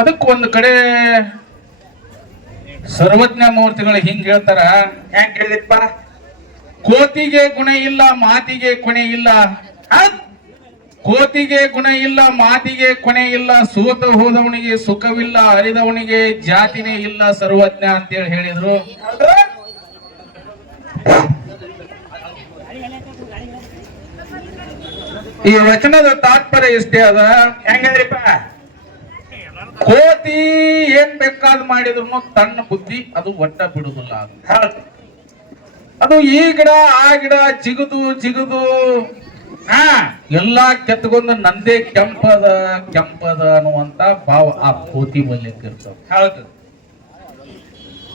ಅದಕ್ಕೊಂದು ಕಡೆ ಸರ್ವಜ್ಞ ಮೂರ್ತಿಗಳು ಹಿಂಗ್ ಹೇಳ್ತಾರ. ಹೆಂಗ್ ಹೇಳಿದಪ್ಪ? ಕೋತಿಗೆ ಗುಣ ಇಲ್ಲ, ಮಾತಿಗೆ ಕೊನೆ ಇಲ್ಲ. ಕೋತಿಗೆ ಗುಣ ಇಲ್ಲ, ಮಾತಿಗೆ ಕೊನೆ ಇಲ್ಲ, ಸೋತ ಹೋದವನಿಗೆ ಸುಖವಿಲ್ಲ, ಅರಿದವನಿಗೆ ಜಾತಿನೇ ಇಲ್ಲ, ಸರ್ವಜ್ಞ ಅಂತೇಳಿ ಹೇಳಿದ್ರು. ಈ ವಚನದ ತಾತ್ಪರ್ಯ ಇಷ್ಟೇ ಅದ. ಹೆಂಗದ್ರಿಪ್ಪ? ಕೋತಿ ಏನ್ ಬೇಕಾದ್ ಮಾಡಿದ್ರು ತನ್ನ ಬುದ್ಧಿ ಅದು ಒಟ್ಟ ಬಿಡುದಿಲ್ಲ. ಅದು ಈ ಗಿಡ ಆ ಗಿಡ ಜಿಗುದು ಜಿಗುದು ಎಲ್ಲಾ ಕೆತ್ತಗೊಂಡು ನಂದೇ ಕೆಂಪದ ಕೆಂಪದ ಅನ್ನುವಂತ ಭಾವ ಆ ಕೋತಿ ಬಲ್ಯಕ್ಕೆ ಇರ್ತದೆ. ಹೌದು.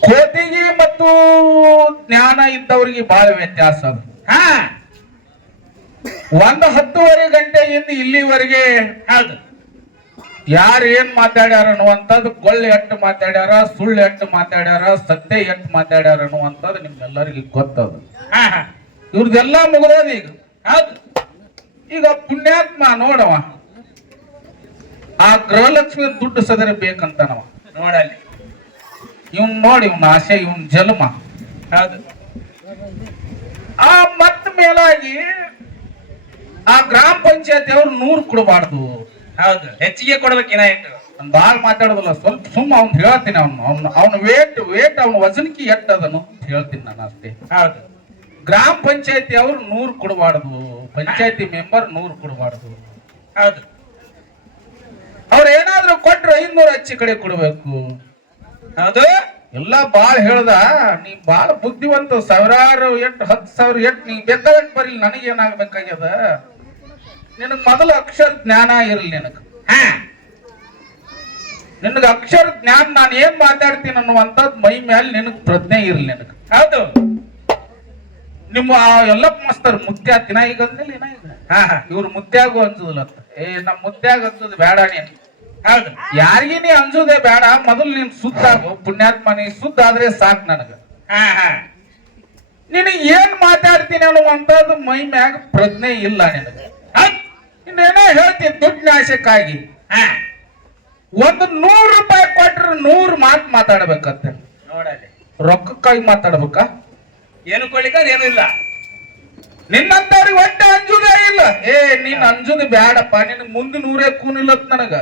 ಕೋತಿಗೆ ಮತ್ತು ಜ್ಞಾನ ಇದ್ದವರಿಗೆ ಬಹಳ ವ್ಯತ್ಯಾಸ ಅದು. 10:30 ಗಂಟೆಯಿಂದ ಇಲ್ಲಿವರೆಗೆ ಹೌದು ಯಾರು ಏನ್ ಮಾತಾಡ್ಯಾರ ಅನ್ನುವಂಥದ್ದು, ಗೊಳ್ಳೆ ಎಟ್ಟು ಮಾತಾಡ್ಯಾರ, ಸುಳ್ಳು ಎಟ್ಟು ಮಾತಾಡ್ಯಾರ, ಸತ್ಯ ಎಟ್ಟು ಮಾತಾಡ್ಯಾರ ಅನ್ನುವಂಥದ್ದು ನಿಮ್ಗೆಲ್ಲರಿಗೂ ಗೊತ್ತದ. ಇವ್ರದೆಲ್ಲಾ ಮುಗಿದದ ಈಗ. ಹೌದು. ಈಗ ಪುಣ್ಯಾತ್ಮ ನೋಡವ, ಆ ಗೃಹಲಕ್ಷ್ಮಿ ದುಡ್ಡು ಸದರ ಬೇಕಂತನವ ನೋಡಲ್ಲಿ. ಇವನ್ ನೋಡಿ, ಇವನ್ ಆಸೆ, ಇವನ್ ಜನ್ಮ. ಹೌದು. ಆ ಮತ್ತ ಮೇಲಾಗಿ ಆ ಗ್ರಾಮ ಪಂಚಾಯತಿ ಅವ್ರು 100 ಕೊಡಬಾರ್ದು. ಹೌದು, ಹೆಚ್ಚಿಗೆ ಕೊಡ್ಬೇಕೇನಾಯ್ತು? ನಾನು ಬಾಳ ಮಾತಾಡೋದಿಲ್ಲ, ಸ್ವಲ್ಪ ಸುಮ್ಮ ಅವ್ನು ಹೇಳ್ತೀನಿ. ಅವ್ನ ವೇಟ್ ಅವನ ವಜನ್ಕಿ ಎಟ್ಟದನು ಹೇಳ್ತೀನಿ ನಾನು ಅಷ್ಟೇ. ಹೌದು. ಗ್ರಾಮ ಪಂಚಾಯತಿ ಅವ್ರು 100 ಕೊಡಬಾರ್ದು, ಪಂಚಾಯತಿ ಮೆಂಬರ್ 100 ಕೊಡಬಾರ್ದು. ಹೌದು. ಅವ್ರು ಏನಾದ್ರು ಕೊಟ್ರೆ 500 ಹೆಚ್ಚಿ ಕಡೆ ಕೊಡ್ಬೇಕು. ಹೌದು. ಎಲ್ಲಾ ಬಾಳ ಹೇಳ್ದ. ನೀ ಬಾಳ ಬುದ್ಧಿವಂತ, ಸಾವಿರಾರು ಎಟ್ 10,000 ಎಟ್ ನೀ ಬೇಕಾದಟ್ ಬರಲಿ, ನನಗೇನಾಗ್ಬೇಕಾಗ್ಯದ, ನಿನಗ್ ಮೊದಲು ಅಕ್ಷರ ಜ್ಞಾನ ಇರಲಿ. ನಿನಗ ಅಕ್ಷರ ಜ್ಞಾನ, ನಾನು ಏನ್ ಮಾತಾಡ್ತೀನಿ ಅನ್ನುವಂಥದ್ದು ಮೈ ಮೇಲೆ ನಿನಗ್ ಪ್ರಜ್ಞೆ ಇರಲಿ ನಿನಗ. ಹೌದು. ನಿಮ್ಮ ಎಲ್ಲಪ್ಪ ಮಸ್ತರ್ ಮುತ್ಯ ತಿನ್ನ ಈಗ ಅಂದಿಲ್ಲ, ಇವ್ರು ಮುತ್ಯಾಗು ಅನ್ಸುದಿಲ್ಲ. ನಮ್ ಮುತ್ಯಾಗ ಅನ್ಸುದು ಬೇಡ ನೀನ್. ಹೌದು. ಯಾರಿಗಿ ನೀ ಅನ್ಸುದೇ ಬೇಡ, ಮೊದಲು ನೀನ್ ಸುದ್ದ ಆಗು. ಪುಣ್ಯಾತ್ಮ, ನೀ ಸುದ್ದ ಆದ್ರೆ ಸಾಕ್ ನನಗ. ನಿನಗ್ ಏನ್ ಮಾತಾಡ್ತೀನಿ ಅನ್ನುವಂಥದ್ದು ಮೈ ಮ್ಯಾಗ ಪ್ರಜ್ಞೆ ಇಲ್ಲ ನಿನಗ. ಇನ್ನೇನೋ ಹೇಳ್ತೀನಿ ದುಡ್ಡಿನ ಆಶಕ್ಕಾಗಿ. ಒಂದು 100 ರೂಪಾಯಿ ಕೊಟ್ರೆ 100 ಮಾತು ಮಾತಾಡ್ಬೇಕಂತ ನೋಡಲ್ಲಿ. ರೊಕ್ಕಕ್ಕಾಗಿ ಮಾತಾಡ್ಬೇಕ? ಏನು ಕೊಡ್ಲಿಕ್ಕ ಏನು ಇಲ್ಲ. ನಿನ್ನಂತವ್ರಿಗೆ ಒಟ್ಟ ಅಂಜುದೇ ಇಲ್ಲ. ನೀನ್ ಅಂಜುದು ಬ್ಯಾಡಪ್ಪ, ನಿನ್ ಮುಂದೆ 100 ಕೂನಿಲ್ಲತ್ ನನಗ.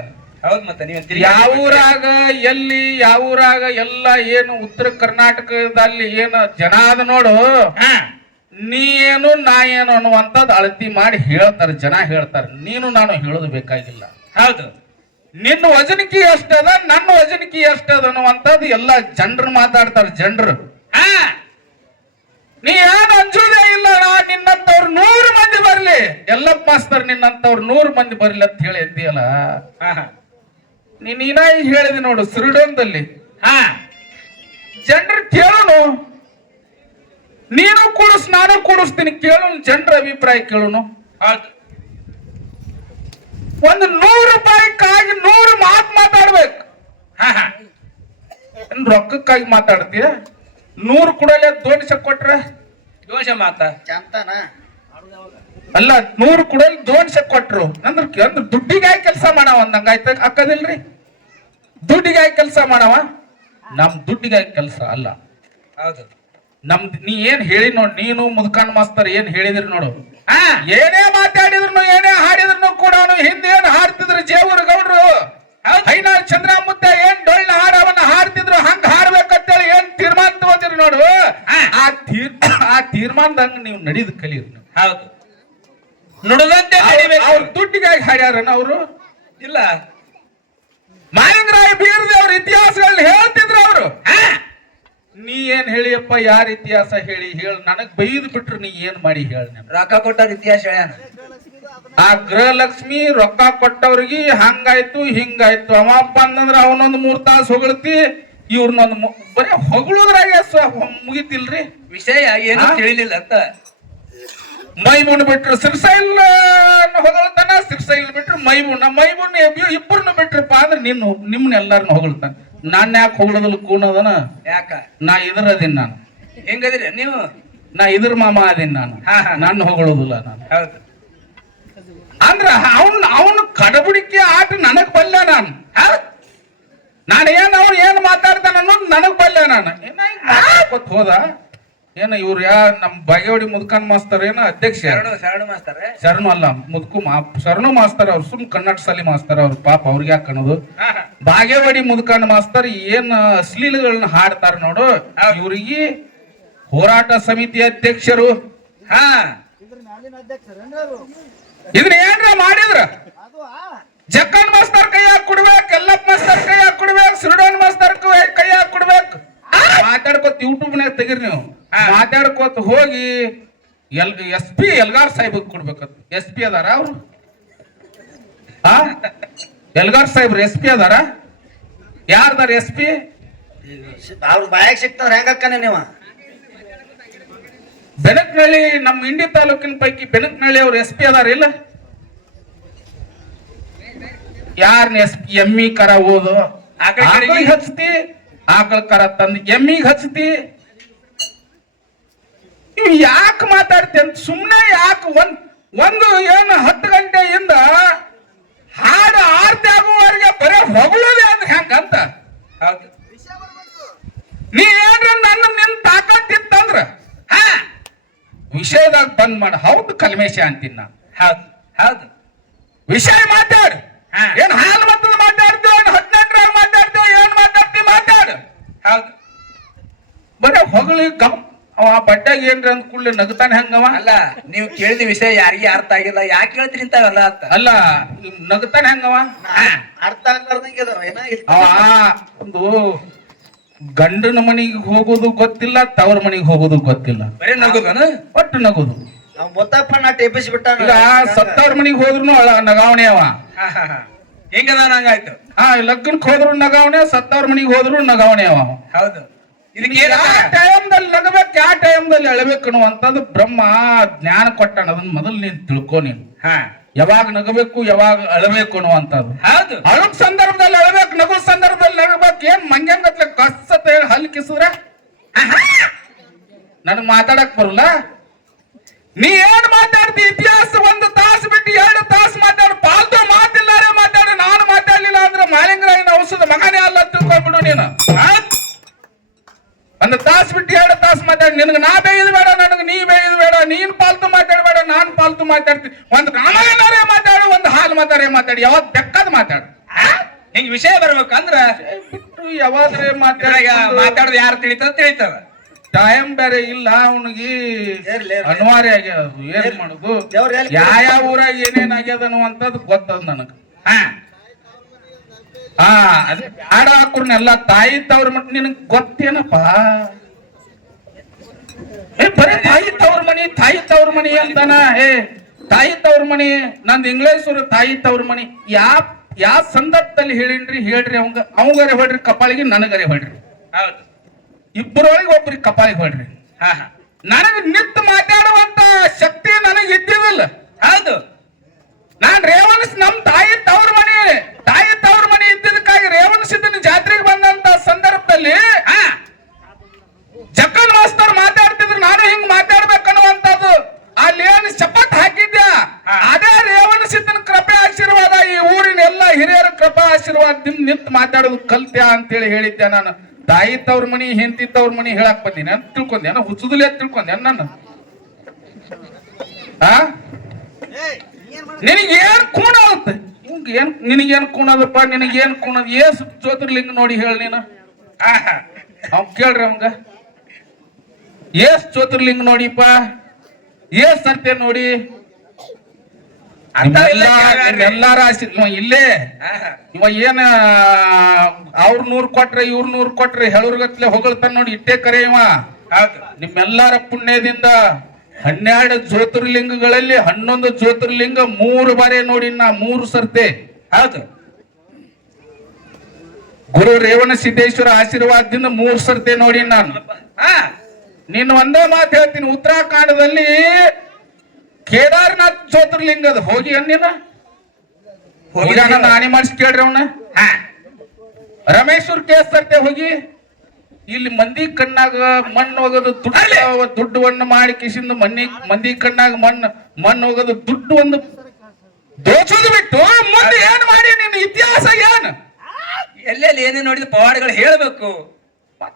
ಹೌದ್. ಮತ್ತೆ ನೀವು ಯಾವೂರಾಗ ಎಲ್ಲಿ ಯಾವೂರಾಗ ಎಲ್ಲ ಏನು ಉತ್ತರ ಕರ್ನಾಟಕದಲ್ಲಿ ಏನು ಜನ ಅದ ನೋಡು, ನೀ ಏನು ನಾ ಏನು ಅನ್ನುವಂಥದ್ದು ಅಳತಿ ಮಾಡಿ ಹೇಳ್ತಾರೆ ಜನ, ಹೇಳ್ತಾರೆ. ನೀನು ನಾನು ಹೇಳೋದು ಬೇಕಾಗಿಲ್ಲ. ಹೌದು. ನಿನ್ನ ವಜನಿಕೆ ಎಷ್ಟದ, ನನ್ನ ವಜನಿಕೆ ಎಷ್ಟದ ಅನ್ನುವಂಥದ್ದು ಎಲ್ಲ ಜನರು ಮಾತಾಡ್ತಾರೆ. ಜನರು ನೀ ಏನ್ ಅಂಜುದೇ ಇಲ್ಲ. ನಿನ್ನಂತವ್ರು 100 ಮಂದಿ ಬರ್ಲಿ, ಎಲ್ಲಪ್ಪ ಮಾಸ್ತರ್ ನಿನ್ನಂತವ್ರು 100 ಮಂದಿ ಬರ್ಲಿ ಅಂತ ಹೇಳಿ ಎದ್ದಿಯಲ್ಲ. ನೀನ ಈಗ ಹೇಳಿದೆ ನೋಡು, ಸಿರಿಡೋನ್ದಲ್ಲಿ ಜನರು ಕೇಳೋನು, ನೀನು ಕೂಡಿಸ್ ನಾನು ಕೂಡಿಸ್ತೀನಿ, ಕೇಳೋನು, ಜನರ ಅಭಿಪ್ರಾಯ ಕೇಳೋನು. ಒಂದು 100 ರೂಪಾಯಿಗಾಗಿ 100 ಮಾತು ಮಾತಾಡ್ಬೇಕು. ರೊಕ್ಕಕ್ಕಾಗಿ ಮಾತಾಡ್ತೀಯ? 100 ಕೊಡಲೆ ದೋಷ ಕೊಟ್ರೆ ದೋಷ ಮಾತ ಚಂತನ ಅಲ್ಲ. 100 ಕೊಡಲಿ ದೋಷ ಕೊಟ್ರು ಅಂದ್ರೆ ದುಡ್ಡಿಗಾಗಿ ಕೆಲಸ ಮಾಡವ ಅಂದಂಗಾಯ್ತ. ಅಕ್ಕದಿಲ್ರಿ, ದುಡ್ಡಿಗಾಗಿ ಕೆಲಸ ಮಾಡವ. ನಮ್ ದುಡ್ಡಿಗಾಗಿ ಕೆಲಸ ಅಲ್ಲ. ಹೌದು. ನಮ್ದು ನೀ ಏನ್ ಹೇಳಿ ನೋಡ್, ನೀನು ಮುದ್ಕಾನ್ ಮಾಸ್ತರ್ ಏನ್ ಹೇಳಿದ್ರಿ ನೋಡು. ಏನೇ ಮಾತಾಡಿದ್ರು ಏನೇ ಹಾಡಿದ್ರು ಕೂಡ ಹಿಂದೆ ಏನ್ ಹಾಡ್ತಿದ್ರು ಜೇವೂರು ಗೌಡ್ರು, ಐನಾರ್ ಚಂದ್ರಮುತ್ತ ಏನ್ ಡೊಳ್ಳ ಹಾಡವನ್ನ ಹಾಡ್ತಿದ್ರು, ಹಂಗ ಹಾಡ್ಬೇಕಂತೇಳಿ ಏನ್ ತೀರ್ಮಾನ ತಗೋತಿದ್ರು ನೋಡು. ಆ ತೀರ್ಮಾನದಂಗ ನೀವು ನಡೀದ್ ಕಲೀರಿ. ಹೌದು. ನುಡಿದಂತೆ ಅವ್ರ ದುಡ್ಡಿಗಾಗಿ ಹಾಡ್ಯಾರನ ಅವರು ಇಲ್ಲ. ಮಾಲಿಂಗರಾಯ ಬೀರದೆ ಅವ್ರ ಇತಿಹಾಸಗಳನ್ನ ಹೇಳ್ತಿದ್ರು ಅವರು. ನೀ ಏನ್ ಹೇಳಿಯಪ್ಪ, ಯಾರ ಇತಿಹಾಸ ಹೇಳಿ ನನಗ್ ಬೈದ್ ಬಿಟ್ರು ನೀ ಏನ್ ಮಾಡಿ ಹೇಳ. ರೊಕ್ಕ ಕೊಟ್ಟವ್ರ ಇತಿಹಾಸ ಹೇಳ್ಯಾನ. ಆ ಗೃಹಲಕ್ಷ್ಮಿ ರೊಕ್ಕ ಕೊಟ್ಟವ್ರಿಗೆ ಹಂಗಾಯ್ತು ಹಿಂಗಾಯ್ತು. ಅವ ಬಂದಂದ್ರ ಅವನೊಂದು 3 ತಾಸು ಹೊಗಳ್ತಿ, ಇವ್ರನ್ನೊಂದು ಬರೀ ಹೊಗಳೋದ್ರಾಗೆ ಮುಗಿತಿಲ್ರಿ ವಿಷಯ. ಏನು ತಿಳಿಲಿಲ್ಲ ಅಂತ. ಮೈಮೂನ್ ಬಿಟ್ರು ಸಿರ್ಸೈಲ್ ಹೊಗಳ್ತಾನ, ಸಿರ್ಸೈಲ್ ಬಿಟ್ರು ಮೈಮೂನ್ ಇಬ್ಬರನ್ನು ಬಿಟ್ರಪ್ಪ ಅಂದ್ರೆ ನಿಮ್ನೆಲ್ಲಾರನ್ನ ಹೊಗಳ್ತಾನ. ನಾನ್ ಯಾಕೆ ಹೊಗಳೋದಿಲ್ಲ ಕೂಣದನ? ಯಾಕ? ನಾ ಇದರದೀನಿ ನಾನು. ಹೆಂಗದಿರಿ ನೀವು? ನಾ ಇದ್ರ ಮಾಮ ಅದೀನಿ ನಾನು. ನನ್ನ ಹೊಗಳೋದಿಲ್ಲ ನಾನು. ಹೌದು. ಅಂದ್ರ ಅವನು ಕಡಬುಡಿಕೆ ಆಟ ನನಗ್ ಬಲ್ಲ ನಾನು. ನಾನು ಏನ್ ಅವ್ರು ಏನ್ ಮಾತಾಡ್ತಾನ ಅನ್ನೋದು ನನಗ್ ಬಲ್ಲೆ ನಾನು ಮಾತಾಡ್ಕೊತ ಹೋದ ಏನ ಇವ್ರು ನಮ್ ಬಾಗೇವಾಡಿ ಮುದ್ಕನ್ ಮಾಸ್ತರ್ ಏನ ಅಧ್ಯಕ್ಷ ಶರಣು ಮಾಸ್ತರ ಶರಣು ಅಲ್ಲ ಶರಣು ಮಾಸ್ತರ್ ಅವ್ರು ಸುಮ್ ಕನ್ನಡ ಶಾಲಿ ಮಾಸ್ತರ್ ಅವ್ರು ಪಾಪ ಅವ್ರಿಗೆ ಯಾಕೆ ಅನ್ನೋದು ಬಾಗೇವಾಡಿ ಮುದ್ಕನ್ ಮಾಸ್ತರ್ ಏನ್ ಅಶ್ಲೀಲಗಳನ್ನ ಹಾಡ್ತಾರ ನೋಡು ಇವ್ರಿಗೆ ಹೋರಾಟ ಸಮಿತಿ ಅಧ್ಯಕ್ಷರು ಇದನ್ನ ಏನ್ರ ಮಾಡಿದ್ರ ಜಕ್ಕನ್ ಮಾಸ್ತರ್ ಕೈಯಾಗ ಕೊಡ್ಬೇಕು ಎಲ್ಲಪ್ಪ ಮಾಸ್ತರ್ ಕೈಯಾಗ ಕೊಡ್ಬೇಕು ಸಿರುಡನ್ ಮಾಸ್ತರ್ ಕೈಯಾಗ ಕೊಡ್ಬೇಕು ಮಾತಾಡ್ಕೋತ ಯೂಟ್ಯೂಬ್ನಾಗ ತೆಗಿರಿ ನೀವು ಮಾತಾಡ್ಕೋತ ಹೋಗಿ SP ಎಲ್ಗಾರ್ ಸಾಹೇಬ್ ಕೊಡ್ಬೇಕಂತ SP ಅದಾರ ಅವ್ರು ಎಲ್ಗಾರ್ ಸಾಹೇಬ್ರು SP ಅದಾರ ಯಾರ್ದಾರ SP ಅವ್ರ ಬಾಯಾಗ ಸಿಕ್ತಾರ ಹೆಂಗಕ್ಕನೆ ನೀವು ಬೆನಕನಹಳ್ಳಿ ನಮ್ಮ ಇಂಡಿ ತಾಲೂಕಿನ ಪೈಕಿ ಬೆನಕನಹಳ್ಳಿ ಅವ್ರು SP ಅದಾರ ಇಲ್ಲ ಯಾರನ್ನ ಎಮ್ಮಿ ಕರ ಓದು ಆಕಳಿಗೆ ಹಚ್ತಿ ಆಕಳ ಕರ ತಂದು ಎಮ್ಮಿಗೆ ಹಚ್ತಿ ಇವ್ ಯಾಕೆ ಮಾತಾಡ್ತಿ ಅಂತ ಸುಮ್ನೆ ಯಾಕೆ ಒಂದು ಏನು 10 ಗಂಟೆಯಿಂದ ಹಾಡು ಆರ್ತಿ ಆಗುವವರೆಗೆ ಬರೇ ಹೊಗಳೋದೇ ಅಂದ್ರೆ ಹೆಂಗಂತ ನೀ ಏನ್ರ ನಿನ್ ತಾಕತ್ತಿತ್ತಂದ್ರ ವಿಷಯದಾಗ ಬಂದ್ ಮಾಡ ಹೌದು ಕಲ್ಮೇಶ ಅಂತೀನಿ ನಾ ಹೌದು ವಿಷಯ ಮಾತಾಡು ಏನ್ ಹಾಲು ಮತ್ತದ ಮಾತಾಡ್ತೀವ 18 ಮಾತಾಡ್ತೀವ ಏನ್ ಮಾತಾಡ್ತಿ ಮಾತಾಡು ಹೌದು ಬರೇ ಹೊಗಳಿ ಅವ ಬಡ್ಡಾಗ ಏನ್ರಿ ಅಂದ ಕೂಡಲೇ ನಗತಾನೆ ಹೆಂಗವ ಅಲ್ಲ ನೀವು ಕೇಳಿದ ವಿಷಯ ಯಾರಿಗೆ ಅರ್ಥ ಆಗಿಲ್ಲ ಯಾಕೆ ಹೇಳ್ತೀರಿ ಇಂತಾವೆಲ್ಲ ಅಂತ ಅಲ್ಲ ನಗತಾನೆ ಹೆಂಗವ ಅರ್ಥ ಆಗ್ಲಾರ್ದಂಗೆ ಅದಾವ ಅವ ಒಂದು ಗಂಡನ ಮನಿಗೆ ಹೋಗೋದು ಗೊತ್ತಿಲ್ಲ ತವ್ರ ಮನಿಗೆ ಹೋಗೋದು ಗೊತ್ತಿಲ್ಲ ಬರೀ ನಗುದನ ಒಟ್ಟು ನಗೋದು ನಾವ್ ಮೊತ್ತಪ್ಪ ನಾ ಟೇಪಿಸಿ ಬಿಟ್ಟ ಈಗ ಸತ್ತವ್ರ ಮನಿಗೆ ಹೋದ್ರು ನಗಾವಣೆ ಅವ ಹೆಂಗದ ನಂಗಾಯ್ತು ಲಗ್ನಕ್ಕೆ ಹೋದ್ರು ನಗಾವಣೆ ಸತ್ತವ್ರ ಮನಿಗೆ ಹೋದ್ರು ನಗಾವಣೆ ಅವ ಹೌದು ಇದಕ್ಕೆ ಯಾವ ಟೈಮ್ದಲ್ಲಿ ನಗಬೇಕು ಯಾವ ಟೈಮ್ದಲ್ಲಿ ಅಳಬೇಕು ಅನ್ನುವಂಥದ್ದು ಬ್ರಹ್ಮ ಜ್ಞಾನ ಕೊಟ್ಟಾನ ಅದನ್ನ ಮೊದಲು ನೀನ್ ತಿಳ್ಕೊ ನೀನು ಯಾವಾಗ ನಗಬೇಕು ಯಾವಾಗ ಅಳಬೇಕು ಅನ್ನುವಂಥದ್ದು ಹೌದು ಅಳಕ್ ಸಂದರ್ಭದಲ್ಲಿ ಅಳಬೇಕು ನಗು ಸಂದರ್ಭದಲ್ಲಿ ನಗಬೇಕು ಏನ್ ಮಂಗ್ಯಂಗತ್ಲೆ ಕಸತ ಹೇಳಿ ಹಲ್ ಕಿಸಿದ್ರ ನನಗ್ ಮಾತಾಡಕ್ ಬರಲ್ಲ ನೀ ಏನ್ ಮಾತಾಡ್ತಿ ಇತಿಹಾಸ 1 ತಾಸು ಬಿಟ್ಟು 2 ತಾಸು ಮಾತಾಡು ಪಾಲ್ತು ಮಾತಿಲ್ಲಾರೆ ಮಾತಾಡು ನಾನು ಮಾತಾಡ್ಲಿಲ್ಲ ಅಂದ್ರೆ ಮಾಲಿಂಗರಾಯನ ಔಷಧ ಮಗನೇ ಅಲ್ಲ ತಿಳ್ಕೊಂಡ್ಬಿಡು ನೀನು 1 ತಾಸು ಬಿಟ್ಟು 2 ತಾಸು ಮಾತಾಡಿ ನಿನಗೆ ನಾ ಬೇಯ್ದು ಬೇಡ ನನಗೆ ನೀ ಬೇಯ್ದು ಬೇಡ ನೀನ್ ಪಾಲ್ತು ಮಾತಾಡಬೇಡ ನಾನ್ ಪಾಲ್ತು ಮಾತಾಡ್ತೀನಿ ಒಂದು ರಾಮಾಯಣರೇ ಮಾತಾಡು ಒಂದು ಹಾಲು ಮಾತಾಡೇ ಮಾತಾಡಿ ಯಾವತ್ ಬೆಕ್ಕದ್ ಮಾತಾಡು ಹಿಂಗ್ ವಿಷಯ ಬರ್ಬೇಕಂದ್ರ ಬಿಟ್ಟು ಯಾವಾದ್ರೆ ಮಾತಾಡೋದು ಯಾರು ತಿಳಿತದ ಟೈಮ್ ಬೇರೆ ಇಲ್ಲ ಅವನಿಗೆ ಅನಿವಾರ್ಯ ಆಗ್ಯದ ಏನ್ ಮಾಡುದು ಯಾವ ಊರಾಗ ಏನೇನ್ ಆಗ್ಯದ ಅನ್ನುವಂಥದ್ದು ಗೊತ್ತದ ನನಗ ಅದೇ ಬ್ಯಾಡ ಹಾಕ್ರನೆಲ್ಲ ತಾಯಿ ತವ್ರ ಮನೆ ನಿನಗ್ ಗೊತ್ತೇನಪ್ಪ ಬರೀ ತಾಯಿ ತವ್ರ ಮನಿ ಅಂತಾನ ತಾಯಿ ತವ್ರ ಮನಿ ನಂದು ಇಂಗ್ಲೇಷ್ ತಾಯಿ ತವ್ರ ಮನಿ ಯಾವ ಸಂದರ್ಭದಲ್ಲಿ ಹೇಳ್ರಿ ಅವಂಗಾರೆ ಹೊಡ್ರಿ ಕಪಾಳಿಗೆ ನನಗರೆ ಹೊಡ್ರಿ ಹೌದು ಇಬ್ಬರೊಳಗೆ ಒಬ್ರಿಗೆ ಕಪಾಳಿಗೆ ಹೊಡ್ರಿ ನನಗೆ ನಿಂತು ಮಾತಾಡುವಂತ ಶಕ್ತಿ ನನಗೆ ಇದ್ದಿರಲ್ಲ ಹೌದು ನಾನ್ ರೇವಣಸ್ ನಮ್ ತಾಯಿ ತವ್ರ ಮನಿ ಇದ್ದಿದ್ದಕ್ಕಾಗಿ ರೇವಣಸಿದ್ದನ ಜಾತ್ರೆಗೆ ಬಂದಂತ ಸಂದರ್ಭದಲ್ಲಿ ಜಕ್ಕನ್ ಮಾಸ್ತರ್ ಮಾತಾಡ್ತಿದ್ರು ನಾನು ಹಿಂಗ್ ಮಾತಾಡ್ಬೇಕನ್ನುವಂಥದ್ದು ಅಲ್ಲಿ ಏನ್ ಶಪಥ ಹಾಕಿದ್ಯಾ ಅದೇ ರೇವಣಸಿದ್ದನ ಕೃಪೆ ಆಶೀರ್ವಾದ ಈ ಊರಿನ ಎಲ್ಲ ಹಿರಿಯರ ಕೃಪಾ ಆಶೀರ್ವಾದ ನಿಂತು ಮಾತಾಡೋದು ಕಲ್ತ್ಯಾ ಅಂತೇಳಿ ಹೇಳಿದ್ದೆ ನಾನು ತಾಯಿ ತವ್ರ ಮನಿ ಹೆಂಡತಿ ತವ್ರ ಮನಿ ಹೇಳಕ್ ಬಂದೀನಿ ಅಂತ ತಿಳ್ಕೊಂಡೆ ಹುಚ್ಚುದಲಿ ಅಂತ ತಿಳ್ಕೊಂಡೆ ನಾನು ನಿನಗೇನ್ ಕೂಣ ಆಗುತ್ತೆ ನಿನಗೇನ್ ಕೂಣದಪ್ಪ ನಿನಗೇನ್ ಕೂಣದ ಏಸ್ ಜ್ಯೋತಿರ್ಲಿಂಗ ನೋಡಿ ಹೇಳ ನೀನು ಅವ್ ಕೇಳ್ರಿ ಅವಂಗ ಏಸ್ ಜ್ಯೋತಿರ್ಲಿಂಗ ನೋಡಿಪ್ಪ ಏಸ್ ಸರ್ತೆ ನೋಡಿ ಎಲ್ಲಾರ ಇಲ್ಲೇ ಇವ ಏನ ಅವ್ರ 100 ಕೊಟ್ರೆ ಇವ್ರ 100 ಕೊಟ್ರೆ ಹೇಳೋರ್ಗತ್ಲೆ ಹೊಗಳ್ತಾನ ನೋಡಿ ಇಟ್ಟೇ ಕರೆ ಇವ ನಿಮ್ಮೆಲ್ಲಾರ ಪುಣ್ಯದಿಂದ 12 ಜ್ಯೋತಿರ್ಲಿಂಗಗಳಲ್ಲಿ 11 ಜ್ಯೋತಿರ್ಲಿಂಗ 3 ಬಾರಿ ನೋಡಿ ನಾ 3 ಸರ್ತೆ ಹೌದು ಗುರು ರೇವಣ ಸಿದ್ದೇಶ್ವರ ಆಶೀರ್ವಾದದಿಂದ 3 ಸರ್ತೆ ನೋಡಿ ನಾನು ನೀನು ಒಂದೇ ಮಾತು ಹೇಳ್ತೀನಿ ಉತ್ತರಾಖಂಡದಲ್ಲಿ ಕೇದಾರ್ನಾಥ್ ಜ್ಯೋತಿರ್ಲಿಂಗದ ಹೋಗಿ ಅನ್ನಿನ ಹೋಗಿ ನನ್ನ ಆಣಿ ಮಾಡಿಸಿ ಕೇಳ್ರಿ ಅವನ ರಮೇಶ್ವರ್ ಕೇಸ್ ಸರ್ತೆ ಹೋಗಿ ಇಲ್ಲಿ ಮಂದಿ ಕಣ್ಣಾಗ ಮಣ್ಣು ಹೋಗೋದು ದುಡ್ಡವನ್ನು ಮಾಡಿ ಕಿಸಿಂದ ಮಂದಿ ಕಣ್ಣಾಗ ಮಣ್ಣು ಹೋಗೋದು ದುಡ್ಡು ಒಂದು ದೋಚೋದು ಬಿಟ್ಟು ಮುಂದೆ ಏನ್ ಮಾಡಿ ನಿನ್ನ ಇತಿಹಾಸ ಏನ್ ಎಲ್ಲೆಲ್ಲಿ ಏನೇನ್ ನೋಡಿದ ಪವಾಡಗಳು ಹೇಳ್ಬೇಕು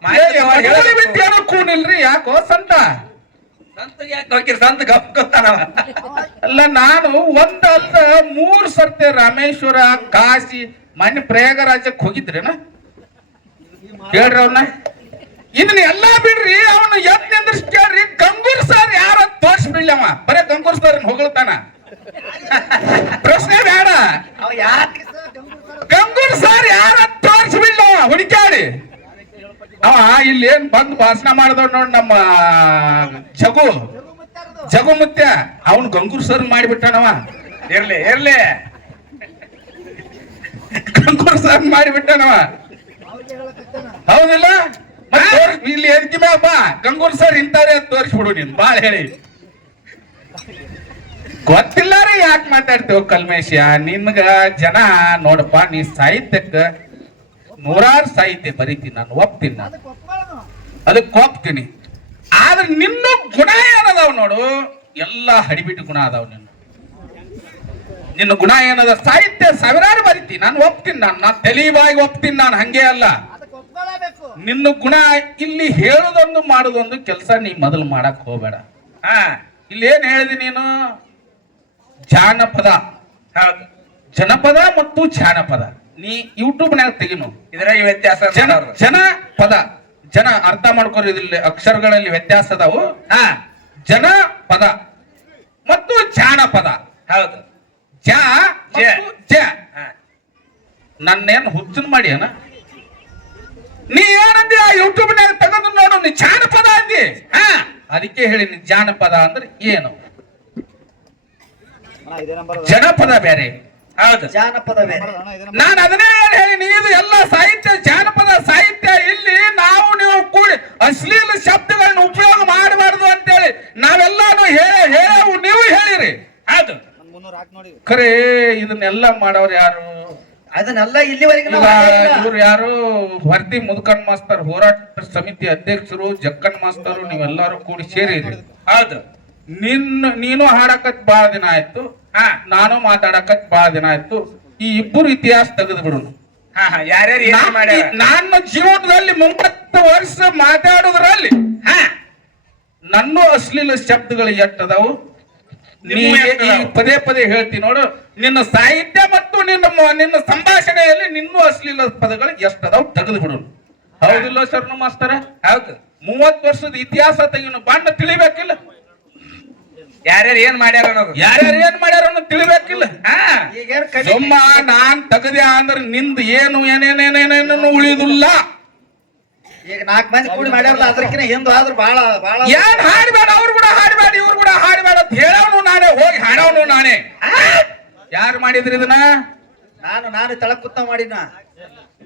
ಮಾಹಿತಿ ಪವಾಡ ಹೇಳ್ಬೇಕು. ಕೂನಿಲ್ರಿ ಯಾಕೋ ಸಂತ ಸಂತಗೆ ಯಾಕೆ ಹೋಗಿರ್ ಸಂತ ಗಪ್ ಗೊತ್ತಾನವ. ಅಲ್ಲ ನಾನು ಒಂದಲ್ಲ 3 ಸರ್ತಿ ರಾಮೇಶ್ವರ ಕಾಶಿ ಮೊನ್ನೆ ಪ್ರಯಾಗರಾಜಕ್ಕೆ ಹೋಗಿದ್ರೇನ ಹೇಳ್ರಿ ಅವನ್ನ. ಇದನ್ನ ಎಲ್ಲಾ ಬಿಡ್ರಿ, ಅವನು ಎದ್ ನಿಂದ್ರಿಸಿ ಕೇಳ್ರಿ. ಗಂಗೂರ್ ಸರ್ ಯಾರ ತೋರ್ಸ್ ಬಿಡ್ಲವ, ಬರೇ ಗಂಗೂರ್ ಸರ್ ಹೊಗಳ್ತಾನ. ಪ್ರಶ್ನೆ ಬೇಡ, ಅವ ಯಾರ ಗಂಗೂರ್ ಸರ್ ಯಾರ ತೋರ್ಸ್ ಬಿಡ್ಲವ ಹುಡುಕ್ಯಾಡಿ. ಅವ ಇಲ್ಲಿ ಏನ್ ಬಂದ್ ಭಾಷಣ ಮಾಡಿದವ್ ನೋಡ್ ನಮ್ಮ ಜಗು ಮುತ್ಯ, ಅವನ್ ಗಂಗೂರ್ ಸರ್ ಮಾಡಿಬಿಟ್ಟಾನವ. ಇರ್ಲಿ ಇರ್ಲಿ ಗಂಗೂರ್ ಸರ್ ಮಾಡಿಬಿಟ್ಟಾನವ, ಹೌದಿಲ್ಲ? ಇಲ್ಲಿ ಎದ್ಕಿ ಮ್ಯಾಗ ಬಾ, ಗಂಗೂರ್ ಸರ್ ಇಂತಾರೆ ಅಂತ ತೋರಿಸ್ಬಿಡು ನೀನ್ ಬಾಳ್ ಹೇಳಿ. ಗೊತ್ತಿಲ್ಲ ರೀ ಯಾಕೆ ಮಾತಾಡ್ತೇವ ಕಲ್ಮೇಶ. ನಿನ್ಗ ಜನ ನೋಡಪ್ಪ, ನೀ ಸಾಹಿತ್ಯಕ್ಕ 100 ಸಾಹಿತ್ಯ ಬರೀತೀನಿ, ನಾನು ಒಪ್ತೀನಿ, ನಾನು ಅದಕ್ಕೆ ಒಪ್ತೀನಿ. ಆದ್ರೆ ನಿನ್ನ ಗುಣ ಏನದಾವ್ ನೋಡು, ಎಲ್ಲಾ ಹಡಿಬಿಟ್ಟು ಗುಣ ಅದಾವ್. ನಿನ್ನ ಗುಣ ಏನದ, ಸಾಹಿತ್ಯ ಸಾವಿರಾರು ಬರಿತೀನಿ, ನಾನು ಒಪ್ತೀನಿ, ನಾನು ತೆಲಿಬಾಗಿ ಒಪ್ತೀನಿ, ನಾನು ಹಂಗೆ ಅಲ್ಲ. ನಿನ್ನ ಗುಣ ಇಲ್ಲಿ ಹೇಳುದೊಂದು ಮಾಡುದೊಂದು ಕೆಲಸ ನೀ ಮೊದಲು ಮಾಡಕ್ ಹೋಗ್ಬೇಡ. ಇಲ್ಲಿ ಏನ್ ಹೇಳಿದಿ ನೀನು, ಜಾನಪದ, ಹೌದು, ಜನಪದ ಮತ್ತು ಜಾನಪದ. ನೀ ಯೂಟ್ಯೂಬ್ನ್ಯಾಗ ತೆಗಿನು, ಇದ್ರಾಗ ವ್ಯತ್ಯಾಸ ಜನಪದ, ಜನ ಅರ್ಥ ಮಾಡ್ಕೊರಿದಿಲ್ಲ, ಅಕ್ಷರಗಳಲ್ಲಿ ವ್ಯತ್ಯಾಸ ಅದಾವು. ಜನಪದ ಮತ್ತು ಜಾನಪದ. ಹೌದು, ಜ ನನ್ನೇನು ಹುಚ್ಚನ್ ಮಾಡಿ ಅನ, ನೀ ಏನಂದಿ ಆ ಯೂಟ್ಯೂಬ್ನ್ಯಾಗ ತೆಗೆದು ನೋಡು, ನೀ ಜಾನಪದ ಅಂದಿ. ಅದಕ್ಕೆ ಹೇಳಿ, ನೀ ಜಾನಪದ ಅಂದ್ರೆ ಏನು, ಜನಪದ ಬೇರೆ. ಹೌದು, ಜಾನಪದ ಬೇರೆ. ನಾನು ಅದನ್ನೇ ಹೇಳಿ, ಇದು ಎಲ್ಲ ಸಾಹಿತ್ಯ, ಜಾನಪದ ಸಾಹಿತ್ಯ. ಇಲ್ಲಿ ನಾವು ನೀವು ಕೂಡಿ ಅಶ್ಲೀಲ ಶಬ್ದಗಳನ್ನ ಉಪಯೋಗ ಮಾಡಬಾರ್ದು ಅಂತೇಳಿ ನಾವೆಲ್ಲಾನು ಹೇಳವು, ನೀವು ಹೇಳಿರಿ. ಹೌದು, ಖರೆ ಇದನ್ನೆಲ್ಲ ಮಾಡೋರು ಯಾರು? ಅದನ್ನೆಲ್ಲ ಇಲ್ಲಿವರೆಗೆ ಇವ್ರು ಯಾರು, ವರ್ದಿ ಮುದುಕನ್ ಮಾಸ್ತರ್ ಹೋರಾಟ ಸಮಿತಿ ಅಧ್ಯಕ್ಷರು, ಜಕ್ಕನ್ ಮಾಸ್ತರು, ನೀವೆಲ್ಲಾರು ಕೂಡಿ ಸೇರಿರಿ. ಹೌದು, ನೀನು ಹಾಡಕತ್ ಬಾಳ ದಿನ ಆಯ್ತು, ನಾನು ಮಾತಾಡಕತ್ ಬಾಳ ದಿನ ಆಯ್ತು. ಈ ಇಬ್ಬರು ಇತಿಹಾಸ ತೆಗೆದು ಬಿಡು. ಯಾರ್ಯಾರು ಏನ್ ಮಾಡ್ಯಾರ? ನನ್ನ ಜೀವನದಲ್ಲಿ 30 ವರ್ಷ ಮಾತಾಡೋದ್ರಲ್ಲಿ ನನ್ನ ಅಶ್ಲೀಲ ಶಬ್ದಗಳು ಎಷ್ಟದಾವು ನೀ ಪದೇ ಪದೇ ಹೇಳ್ತೀನಿ ನೋಡು. ನಿನ್ನ ಸಾಹಿತ್ಯ ಮತ್ತು ನಿನ್ನ ಸಂಭಾಷಣೆಯಲ್ಲಿ ನಿನ್ನೂ ಅಶ್ಲೀಲ ಪದಗಳು ಎಷ್ಟದಾವ್ ತೆಗೆದು ಬಿಡು. ಹೌದಿಲ್ಲ ಶರಣು ಮಾಸ್ತರ? ಹೌದು, 30 ವರ್ಷದ ಇತಿಹಾಸ ತೆಗಿನು, ಬಣ್ಣ ತಿಳಿಬೇಕಿಲ್ಲ. ಯಾರ್ಯಾರು ಏನ್ ಮಾಡ್ಯಾರ ಅನ್ನೋದು, ಯಾರ್ಯಾರು ಏನ್ ಮಾಡ್ಯಾರ ಅನ್ನೋದು ತಿಳಿಬೇಕಿಲ್ಲ. ಸುಮ್ಮ ನಾನ್ ತೆಗದೆ ಅಂದ್ರೆ ನಿಂದ ಏನು ಏನೇನೇನೇನೇನು ಉಳಿಯುದಿಲ್ಲ. ಈಗ 4 ಮಂದಿ ಕೂಡಿ ಮಾಡ್ಯಾರಲ್ಲ, ಅದಕ್ಕಿಂತ ಹಿಂದೆ ಆದ್ರೂ ಬಹಳ ಬಹಳ ಏನ್ ಹಾಡ್ಬೇಡ, ಅವ್ರು ಕೂಡ ಹಾಡ್ಬೇಡ, ಇವ್ರು ಕೂಡ ಹಾಡ್ಬೇಡ ಅಂತ ಹೇಳೋನು ನಾನೇ, ಹೋಗಿ ಹಾಡೋನು ನಾನೇ. ಯಾರು ಮಾಡಿದ್ರಿ ಇದನ್ನ? ನಾನು ತಳಕ್ ಕೂತ ಮಾಡಿನ.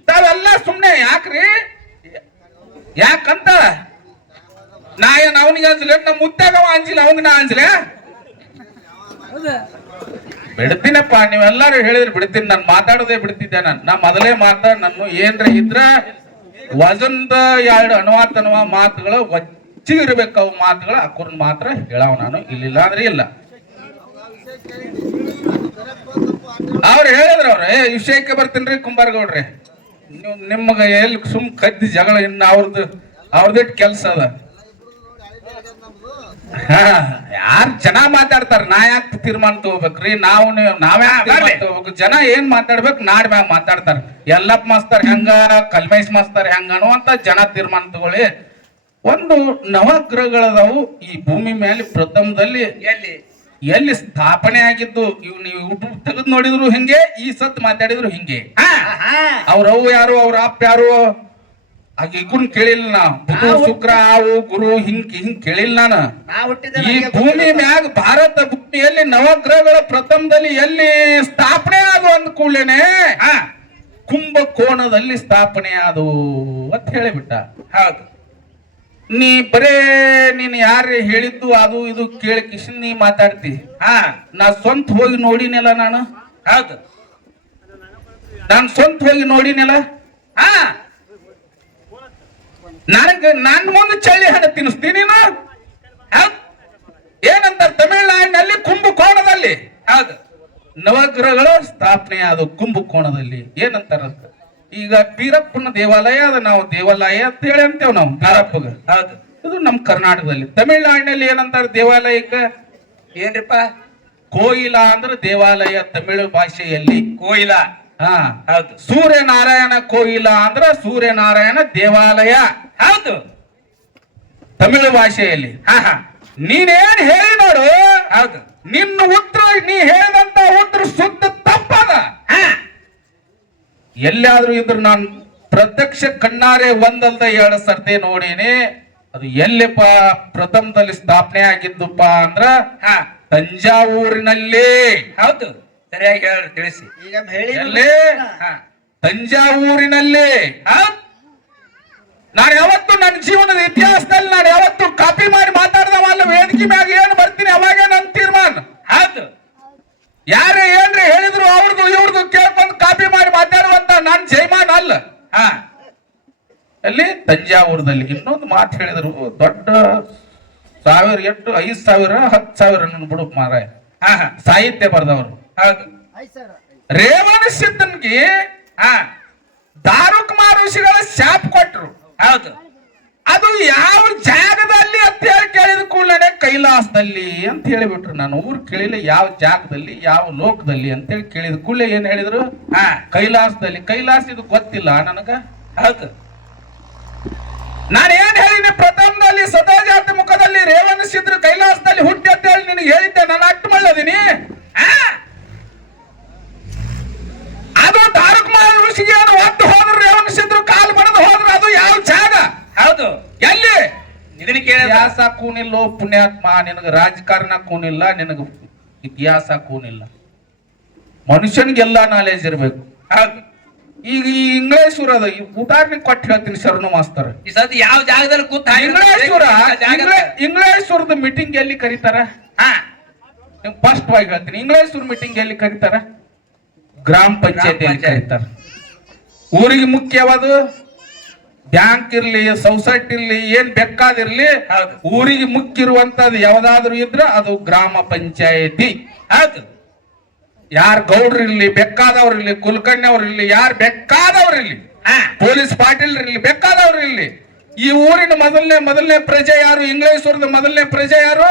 ತಾವೆಲ್ಲ ಸುಮ್ನೆ ಯಾಕ್ರಿ? ಯಾಕಂತ ನಾ ಏನ್ ಅವನಿಗೆ ಅಂಜಲ, ನಮ್ಮ ಮುತ್ತಾಗವ ಅಂಜಿಲ್ಲ, ಅವಂಗ ನಾ ಅಂಜಲೆ? ಬಿಡ್ತೀನಪ್ಪ, ನೀವೆಲ್ಲಾರು ಹೇಳಿದ್ರೆ ಬಿಡ್ತೀನಿ. ನಾನು ಮಾತಾಡೋದೇ ಬಿಡ್ತಿದ್ದೆ. ನಾ ಮೊದಲೇ ಮಾತಾಡ್, ನಾನು ಏನ್ರ ಇದ್ರ ವಜನ್ದ 2 ಅಣುವ ಮಾತುಗಳು ಒಚ್ಚಿಗಿರ್ಬೇಕು. ಅವು ಮಾತುಗಳು ಅಕ್ಕೂರ್ನ ಮಾತ್ರ ಹೇಳವ್ ನಾನು, ಇಲ್ಲಿಲ್ಲ ಅಂದ್ರೆ ಇಲ್ಲ. ಅವ್ರು ಹೇಳಿದ್ರ, ಅವ್ರ ವಿಷಯಕ್ಕೆ ಬರ್ತೀನ್ರಿ ಕುಂಬಾರಗೌಡ್ರಿ, ನಿಮ್ಗ ಎಲ್ಲಿ ಸುಮ್ ಕದ್ದಿ ಜಗಳ, ಇನ್ನ ಅವ್ರದಿಟ್ಟು ಕೆಲ್ಸ ಅದ. ಯಾರು ಚೆನ್ನಾಗ್ ಮಾತಾಡ್ತಾರ, ನಾ ಯಾಕೆ ತೀರ್ಮಾನ ತಗೋಬೇಕ್ರಿ? ನಾವೇ ತಗೋಬೇಕು. ಜನ ಏನ್ ಮಾತಾಡ್ಬೇಕು, ನಾಡ್ ಮ್ಯಾಗ ಮಾತಾಡ್ತಾರ. ಯಲ್ಲಪ್ಪ ಮಾಸ್ತರ್ ಹೆಂಗ, ಕಲ್ಮೇಶ್ ಮಾಸ್ತರ್ ಹೆಂಗ ಅನ್ನುವಂತ ಜನ ತೀರ್ಮಾನ ತಗೊಳ್ಳಿ. ಒಂದು ನವಗ್ರಹಗಳದಾವು ಈ ಭೂಮಿ ಮೇಲೆ. ಪ್ರಥಮದಲ್ಲಿ ಎಲ್ಲಿ ಸ್ಥಾಪನೆ ಆಗಿದ್ದು, ಇವ್ ನೀವು ಯೂಟ್ಯೂಬ್ ತೆಗೆದು ನೋಡಿದ್ರು ಹಿಂಗೆ, ಈ ಸತ್ ಮಾತಾಡಿದ್ರು ಹಿಂಗೆ. ಅವ್ರವು ಯಾರು, ಅವ್ರ ಅಪ್ಪ ಯಾರು, ಗುರು ಕೇಳಿಲ್ಲ ನಾ. ಬುಧು ಶುಕ್ರ ಆವು ಗುರು ಹಿಂಗ್ ಕೇಳಿಲ್ಲ ನಾನು. ಈ ಭೂಮಿ ಮ್ಯಾಗ, ಭಾರತ ಭೂಮಿಯಲ್ಲಿ ನವಗ್ರಹಗಳ ಪ್ರಥಮದಲ್ಲಿ ಎಲ್ಲಿ ಸ್ಥಾಪನೆ ಆದು ಅಂದ ಕೂಡಲೇನೆ ಕುಂಭಕೋಣದಲ್ಲಿ ಸ್ಥಾಪನೆ ಆದು ಅಂತ ಹೇಳಿಬಿಟ್ಟ. ಹೌದು, ನೀ ಬರೇ ನೀನ್ ಯಾರು ಹೇಳಿದ್ದು ಅದು ಇದು ಕೇಳಿ ಕಿಶನ್ ನೀ ಮಾತಾಡ್ತಿ. ನಾ ಸ್ವಂತ ಹೋಗಿ ನೋಡಿನಲ್ಲ ನಾನು. ಹೌದು, ನಾನ್ ಸ್ವಂತ ಹೋಗಿ ನೋಡಿನಲ್ಲ. ನನ್ ಮುಂದೆ ಚಳ್ಳಿ ಹಣ್ಣು ತಿನ್ನಿಸ್ತೀನಿ. ಏನಂತಾರೆ ತಮಿಳುನಾಡಿನಲ್ಲಿ ಕುಂಭಕೋಣದಲ್ಲಿ? ಹೌದು, ನವಗ್ರಹಗಳ ಸ್ಥಾಪನೆ ಅದು ಕುಂಭಕೋಣದಲ್ಲಿ. ಏನಂತಾರ ಈಗ ಬೀರಪ್ಪನ ದೇವಾಲಯ ಅದ, ನಾವು ದೇವಾಲಯ ಅಂತ ಹೇಳಿ ಅಂತೇವ್ ನಾವು ಬೀರಪ್ಪಗ. ಹೌದು. ಇದು ನಮ್ ಕರ್ನಾಟಕದಲ್ಲಿ. ತಮಿಳ್ನಾಡಿನಲ್ಲಿ ಏನಂತಾರೆ ದೇವಾಲಯಕ್ಕ? ಏನ್ರಿಪ್ಪ? ಕೋಯಿಲ ಅಂದ್ರೆ ದೇವಾಲಯ ತಮಿಳು ಭಾಷೆಯಲ್ಲಿ. ಕೋಯಿಲ. ಹಾ ಹೌದು. ಸೂರ್ಯನಾರಾಯಣ ಕೋಯಿಲ ಅಂದ್ರ ಸೂರ್ಯನಾರಾಯಣ ದೇವಾಲಯ. ಹೌದು. ತಮಿಳು ಭಾಷೆಯಲ್ಲಿ. ಹಾ ಹಾ. ನೀನೇನ್ ಹೇಳಿ ನೋಡು. ಹೌದು. ನಿನ್ನ ಉತ್ತರ, ನೀ ಹೇಳಿದಂತ ಉತ್ತರ ಶುದ್ಧ ತಪ್ಪದ. ಎಲ್ಲಾದ್ರೂ ಇದ್ರು ನಾನು ಪ್ರತ್ಯಕ್ಷ ಕಣ್ಣಾರೆ ಒಂದಲ್ದ 2 ಸರ್ತಿ ನೋಡೀನಿ. ಅದು ಎಲ್ಲಿಪ್ಪ ಪ್ರಥಮದಲ್ಲಿ ಸ್ಥಾಪನೆ ಆಗಿದ್ದಪ್ಪ ಅಂದ್ರ ತಂಜಾವೂರಿನಲ್ಲಿ. ಹೌದು, ಸರಿಯಾಗಿ ಹೇಳಿ ತಿಳಿಸಿ. ಈಗ ಹೇಳಿ ಎಲ್ಲಿ? ತಂಜಾವೂರಿನಲ್ಲಿ. ನಾನು ಯಾವತ್ತು ನನ್ನ ಜೀವನದ ಇತಿಹಾಸದಲ್ಲಿ ನಾನು ಯಾವತ್ತು ಕಾಪಿ ಮಾಡಿ ಮಾತಾಡ್ದವಲ್ಲ. ವೇದಿಕೆ ಮ್ಯಾಗ ಏನ್ ಬರ್ತೀನಿ ಅವಾಗೇ ನನ್ನ ತೀರ್ಮಾನ. ಹೌದು. ಯಾರೇ ಏನ್ರಿ ಹೇಳಿದ್ರು ಅವ್ರದ್ದು ಇವ್ರದ್ದು ಕೇಳ್ಕೊಂಡು ಕಾಪಿ ಮಾಡಿ ಮಾತಾಡುವಂತ ನಾನ್ ಜೈಮಾನ್ ಅಲ್ಲ. ಅಲ್ಲಿ ತಂಜಾವೂರದಲ್ಲಿ ಇನ್ನೊಂದು ಮಾತು ಹೇಳಿದ್ರು, ದೊಡ್ಡ 5,000 10,000 ಬಿಡು ಮಾರಾಯ ಸಾಹಿತ್ಯ ಬರ್ದವರು. ಹೌದು. ರೇವಣ ಸಿದ್ದನ್ಗೆ ದಾರುಕುಮಾರ್ ಋಷಿಗಳ ಶಾಪ್ ಕೊಟ್ರು. ಹೌದು. ಅದು ಯಾವ ಜಾಗದಲ್ಲಿ ಅಂತ ಹೇಳಿ ಕೇಳಿದ ಕೂಡಲೇ ಕೈಲಾಸದಲ್ಲಿ ಅಂತ ಹೇಳಿಬಿಟ್ರು. ನಾನು ಊರು ಕೇಳಿಲ್ಲ, ಯಾವ ಜಾಗದಲ್ಲಿ ಯಾವ ಲೋಕದಲ್ಲಿ ಅಂತ ಹೇಳಿ ಕೇಳಿದ ಕೂಡಲೇ ಏನ್ ಹೇಳಿದ್ರು? ಕೈಲಾಸದಲ್ಲಿ. ಕೈಲಾಸ ಇದು ಗೊತ್ತಿಲ್ಲ ನನಗ. ಹೌದು. ನಾನು ಏನ್ ಹೇಳಿನಿ? ಪ್ರಥಮದಲ್ಲಿ ಸದಾಜಾತ ಮುಖದಲ್ಲಿ ರೇವಣ ಸಿದ್ರು ಕೈಲಾಸದಲ್ಲಿ ಹುಟ್ಟಿ ಅಂತ ಹೇಳಿ ನಿನಗೆ ಹೇಳಿದ್ದೆ. ನಾನು ಅಟ್ಟು ಮಾಡದೀನಿ. ಅದು ದಾರುಕುಮಾರ್ ಋಷಿಗೆ ಒತ್ತು ಹೋದ್ರು, ರೇವಣ ಸಿದ್ರು ಕಾಲು ಬಡದು ಹೋದ್ರು. ಅದು ಯಾವ ಜಾಗ? ಹೌದು. ಎಲ್ಲಿ? ಇದನ್ನ ಕೇಳ ಇತಿಹಾಸ ಕೂನಿಲ್ಲ ಪುಣ್ಯಾತ್ಮ. ನಿನಗ ರಾಜಕಾರಣ ಕೂನಿಲ್ಲ, ನಿನಗ ಇತಿಹಾಸ ಕೂನಿಲ್ಲ. ಮನುಷ್ಯನಿಗೆಲ್ಲಾ ನಾಲೆಜ್ ಇರ್ಬೇಕು. ಹೌದು. ಈಗ ಈ ಇಂಗ್ಲೇಶ್ವರ ಅದ, ಉದಾಹರಣೆ ಕೊಟ್ಟು ಹೇಳ್ತೀನಿ ಶರಣು ಮಾಸ್ತರ್. ಈ ಸತಿ ಯಾವ ಜಾಗದಲ್ಲಿ ಕೂತ ಇಂಗ್ಲೇಶ್ವರದ ಮೀಟಿಂಗ್ ಎಲ್ಲಿ ಕರೀತಾರ? ಫಸ್ಟ್ ವಾಗಿ ಹೇಳ್ತೀನಿ, ಇಂಗ್ಲೇಶ್ವರ ಮೀಟಿಂಗ್ ಎಲ್ಲಿ ಕರೀತಾರ? ಗ್ರಾಮ ಪಂಚಾಯತಿಯಲ್ಲಿ ಕರೀತಾರ. ಊರಿಗೆ ಮುಖ್ಯವಾದ ಬ್ಯಾಂಕ್ ಇರ್ಲಿ, ಸೊಸೈಟಿ ಇರ್ಲಿ, ಏನ್ ಬೇಕಾದಿರ್ಲಿ, ಊರಿಗೆ ಮುಖ್ಯ ಇರುವಂತದ್ದು ಯಾವ್ದಾದ್ರು ಇದ್ರ ಅದು ಗ್ರಾಮ ಪಂಚಾಯತಿ. ಹೌದು. ಯಾರ್ ಗೌಡ್ರು ಇರ್ಲಿ, ಬೇಕಾದವ್ರು ಇರ್ಲಿ, ಕುಲಕರ್ಣಿ ಅವ್ರು ಇರ್ಲಿ, ಯಾರು ಬೇಕಾದವ್ರು ಇರ್ಲಿ, ಪೊಲೀಸ್ ಪಾಟೀಲ್ ಇರ್ಲಿ, ಬೇಕಾದವ್ರು ಇರ್ಲಿ, ಈ ಊರಿನ ಮೊದಲನೇ ಪ್ರಜೆ ಯಾರು? ಇಂಗ್ಲೇಶ್ವರದ ಮೊದಲನೇ ಪ್ರಜೆ ಯಾರು?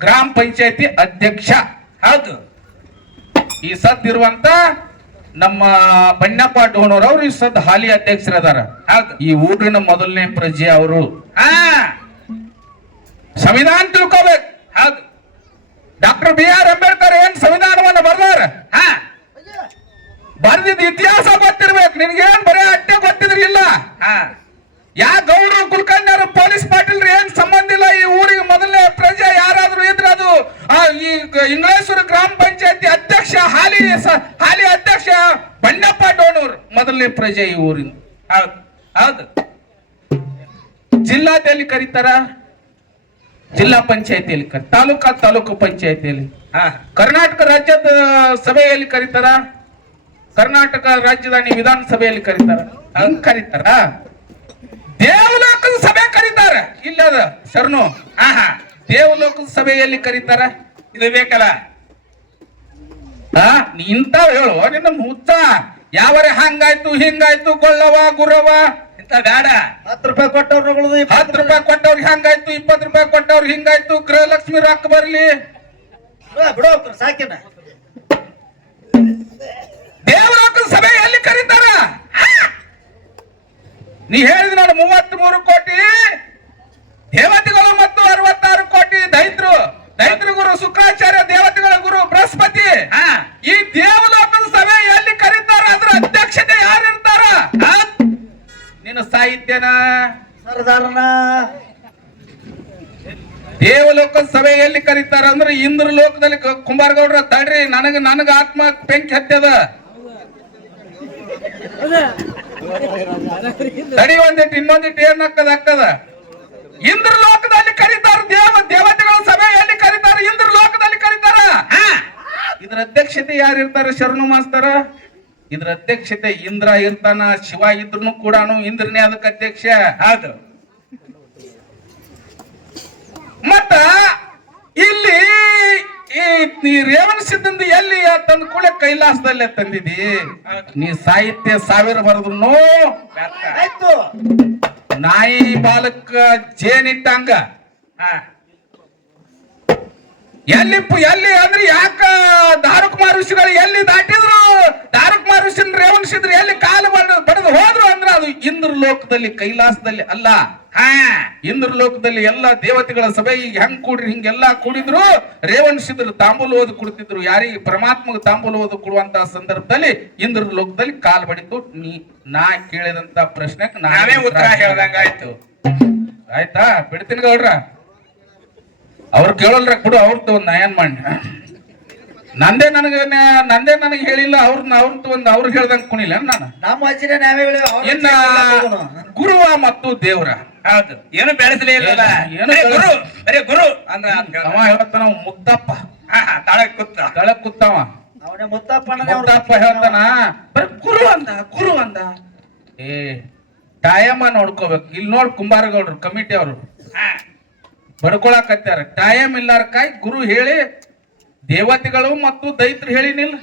ಗ್ರಾಮ ಪಂಚಾಯತಿ ಅಧ್ಯಕ್ಷ. ಹೌದು. ಈ ಸದ್ ಇರುವಂತ ನಮ್ಮ ಬಣ್ಣಪ್ಪ ಡೋಣೂರ್ ಅವರು ಈ ಸದ್ ಹಾಲಿ ಅಧ್ಯಕ್ಷರದಾರ. ಈ ಊರಿನ ಮೊದಲನೇ ಪ್ರಜೆ ಅವರು. ಸಂವಿಧಾನ ತಿಳ್ಕೋಬೇಕು. ಹೌದು. ಡಾಕ್ಟರ್ BR ಅಂಬೇಡ್ಕರ್ ಏನ್ ಸಂವಿಧಾನವನ್ನ ಬರ್ದಾರ? ಬರ್ದಿದ್ ಇತಿಹಾಸ ಗೊತ್ತಿರ್ಬೇಕು. ನಿನ್ಗೇನ್ ಬರೀ ಅಟ್ಟೆ ಗೊತ್ತಿದ್ರಿ ಇಲ್ಲ. ಯಾ ಗೌಡ್ರು, ಕುಲಕರ್ಣಿಯವರು, ಪೊಲೀಸ್ ಪಾಟೀಲ್ರು ಏನ್ ಸಂಬಂಧ ಇಲ್ಲ. ಈ ಊರಿಗೆ ಮೊದಲನೇ ಪ್ರಜೆ ಯಾರಾದ್ರೂ ಇದ್ರೆ ಅದು ಈ ಇಂಗ್ಲೇಶ್ವರ ಗ್ರಾಮ ಪಂಚಾಯತಿ ಅಧ್ಯಕ್ಷ, ಹಾಲಿ ಅಧ್ಯಕ್ಷ ಬಣ್ಣಪ್ಪ ಡೋಣೂರ್ ಮೊದಲನೇ ಪ್ರಜೆ ಈ ಊರಿನ. ಹೌದು. ಹೌದು. ಜಿಲ್ಲಾದಲ್ಲಿ ಕರೀತಾರ, ಜಿಲ್ಲಾ ಪಂಚಾಯತಿಯಲ್ಲಿ ತಾಲೂಕು ಪಂಚಾಯತಿಯಲ್ಲಿ. ಕರ್ನಾಟಕ ರಾಜ್ಯದ ಸಭೆಯಲ್ಲಿ ಕರೀತಾರ, ಕರ್ನಾಟಕ ರಾಜಧಾನಿ ವಿಧಾನಸಭೆಯಲ್ಲಿ ಕರೀತಾರ. ಹಂಗ್ ಕರೀತಾರ. ದೇವಲೋಕದ ಸಭೆ ಕರೀತಾರ. ಇಲ್ಲದ ಶರಣು. ದೇವಲೋಕದ ಸಭೆಯಲ್ಲಿ ಕರೀತಾರ. ಇದು ಬೇಕಲ್ಲ. ಇಂತಾವ್ ಹೇಳು ನಿನ್ನ ಹುಚ್ಚ. ಯಾವರೇ ಹಂಗಾಯ್ತು ಹಿಂಗಾಯ್ತು ಗೊಳ್ಳವ ಗುರವ ಇಂತ ಬೇಡ. 10 ರೂಪಾಯಿ ಕೊಟ್ಟವ್ರು 10 ರೂಪಾಯಿ ಕೊಟ್ಟವ್ರಿಗೆ ಹಂಗಾಯ್ತು, 20 ರೂಪಾಯಿ ಕೊಟ್ಟವ್ರಿಗೆ ಹಿಂಗಾಯ್ತು, ಗೃಹಲಕ್ಷ್ಮಿ ರೊಕ್ಕ ಬರ್ಲಿ ಬಿಡೋ ಸಾಕಿನ. ದೇವಲೋಕದ ಸಭೆ ಎಲ್ಲಿ ಕರೀತಾರ? ನೀ ಹೇಳಿದ ನೋಡು, 33 ಕೋಟಿ ದೇವತೆಗಳು ಮತ್ತು 66 ಕೋಟಿ ದೈತ್ರು. ದೈತ್ರ ಗುರು ಶುಕ್ರಾಚಾರ್ಯ, ದೇವತೆಗಳ ಗುರು ಬೃಹಸ್ಪತಿ. ಈ ದೇವಲೋಕದ ಸಭೆ ಎಲ್ಲಿ ಕರೀತಾರ? ಅದ್ರ ಅಧ್ಯಕ್ಷತೆ ಯಾರು ಇರ್ತಾರ? ನಿನ್ನ ಸಾಹಿತ್ಯನ ಸರ್ದಾರನ ದೇವಲೋಕದ ಸಭೆ ಎಲ್ಲಿ ಕರೀತಾರ ಅಂದ್ರೆ ಇಂದ್ರ ಲೋಕದಲ್ಲಿ. ಕುಂಬಾರಗೌಡ್ರ ತಡ್ರಿ, ನನಗ ಆತ್ಮ ಬೆಂಕಿ ಹತ್ಯದ. ತಡಿ ಒಂದಿಟ್ಟು, ಇನ್ನೊಂದಿಟ್ಟು ಏನಾಗ್ತದ. ಇಂದ್ರ ಲೋಕದಲ್ಲಿ ಕರೀತಾರ. ದೇವತೆಗಳ ಸಭೆ ಎಲ್ಲಿ ಕರೀತಾರ? ಇಂದ್ರ ಲೋಕದಲ್ಲಿ ಕರೀತಾರ. ಇದ್ರ ಅಧ್ಯಕ್ಷತೆ ಯಾರು ಇರ್ತಾರ ಶರಣು ಮಾಸ್ತರ? ಇದ್ರ ಅಧ್ಯಕ್ಷತೆ ಇಂದ್ರ ಇರ್ತಾನ. ಶಿವ ಇದ್ರೂ ಕೂಡ ಇಂದ್ರನೇ ಅದಕ್ಕೆ ಅಧ್ಯಕ್ಷ. ಹೌದು. ಮತ್ತ ಇಲ್ಲಿ ಈ ನೀ ರೇವಣ ಸಿದ್ಧಂದ ಎಲ್ಲಿ ತಂದ ಕೂಡ ಕೈಲಾಸದಲ್ಲೇ ತಂದಿದಿ. ನೀ ಸಾಹಿತ್ಯ 1000 ಬರೆದ್ರು ಆಯ್ತು. ನಾಯಿ ಬಾಲಕ ಜೇನಿಟ್ಟಂಗ ಎಲ್ಲಿ ಅಂದ್ರೆ ಯಾಕ ದಾರುಕುಮಾರ್ ಋಷಿಗಳು ಎಲ್ಲಿ ದಾಟಿದ್ರು, ದಾರುಕುಮಾರ್ ಋಷಿ ರೇವಣಿಸಿದ್ರು ಎಲ್ಲಿ ಕಾಲು ಬಡದು ಹೋದ್ರು ಅಂದ್ರೆ ಅದು ಇಂದ್ರ ಲೋಕದಲ್ಲಿ ಕೈಲಾಸದಲ್ಲಿ ಅಲ್ಲ. ಇಂದ್ರ ಲೋಕದಲ್ಲಿ ಎಲ್ಲಾ ದೇವತೆಗಳ ಸಭೆ ಈಗ ಹೆಂಗ್ ಕೂಡ್ರಿ ಹಿಂಗೆಲ್ಲಾ ಕೂಡಿದ್ರು. ರೇವಣಿಸಿದ್ರು ತಾಂಬೂಲ ಓದು ಕೊಡ್ತಿದ್ರು. ಯಾರಿಗೆ ಪರಮಾತ್ಮಗೆ ತಾಂಬೂಲ ಓದು ಕೊಡುವಂತ ಸಂದರ್ಭದಲ್ಲಿ ಇಂದ್ರ ಲೋಕದಲ್ಲಿ ಕಾಲು ಬಡಿತು. ನಾ ಕೇಳಿದಂತ ಪ್ರಶ್ನೆಗೆ ನಾವೇ ಉತ್ತರ ಹೇಳ್ದಂಗ ಆಯ್ತು. ಆಯ್ತಾ? ಬಿಡ್ತೀನಿ ಗೌಡ್ರ, ಅವ್ರು ಕೇಳಲ್ರ ಬಿಡು. ಅವ್ರದ್ದು ಒಂದ್ ನಾ ಏನ್ ಮಾಡಿ ನಂದೇ ನನಗೆ ಹೇಳಿಲ್ಲ. ಅವ್ರನ್ನ ಅವ್ರಿಗೆ ಹೇಳ್ದಂಗ ಕುಣಿಲ್ಲ ನಾನು. ನಮ್ಮ ಅಜ್ಜಿನ ನಾವೇ ಇನ್ನ ಗುರುವ ಮತ್ತು ದೇವ್ರ ಹೌದು, ಏನು ಬೆಳೆಸಲೇ ಇಲ್ಲ. ಗುರು ಬರೇ ಗುರು ಅಂದ್ರ ಅವ ಹೇಳ್ತಾನ ಮುದ್ದಪ್ಪ ತಾಳಕ್ ಕೂತಾವ. ಅವನೇ ಮುತ್ತಪ್ಪ ಹೇಳ್ತಾನ ಬರೀ ಗುರು ಅಂದ. ಏ ಟೈಮ ನೋಡ್ಕೋಬೇಕು. ಇಲ್ಲಿ ನೋಡ್ ಕುಂಬಾರಗೌಡ್ರು ಕಮಿಟಿ ಅವರು ಬಡ್ಕೊಳಕತ್ಯಾರ. ಟೈಮ್ ಇಲ್ಲಾರಕಾಯಿ ಗುರು ಹೇಳಿ ದೇವತೆಗಳು ಮತ್ತು ದೈತ್ರು ಹೇಳಿನಿಲ್ಲ.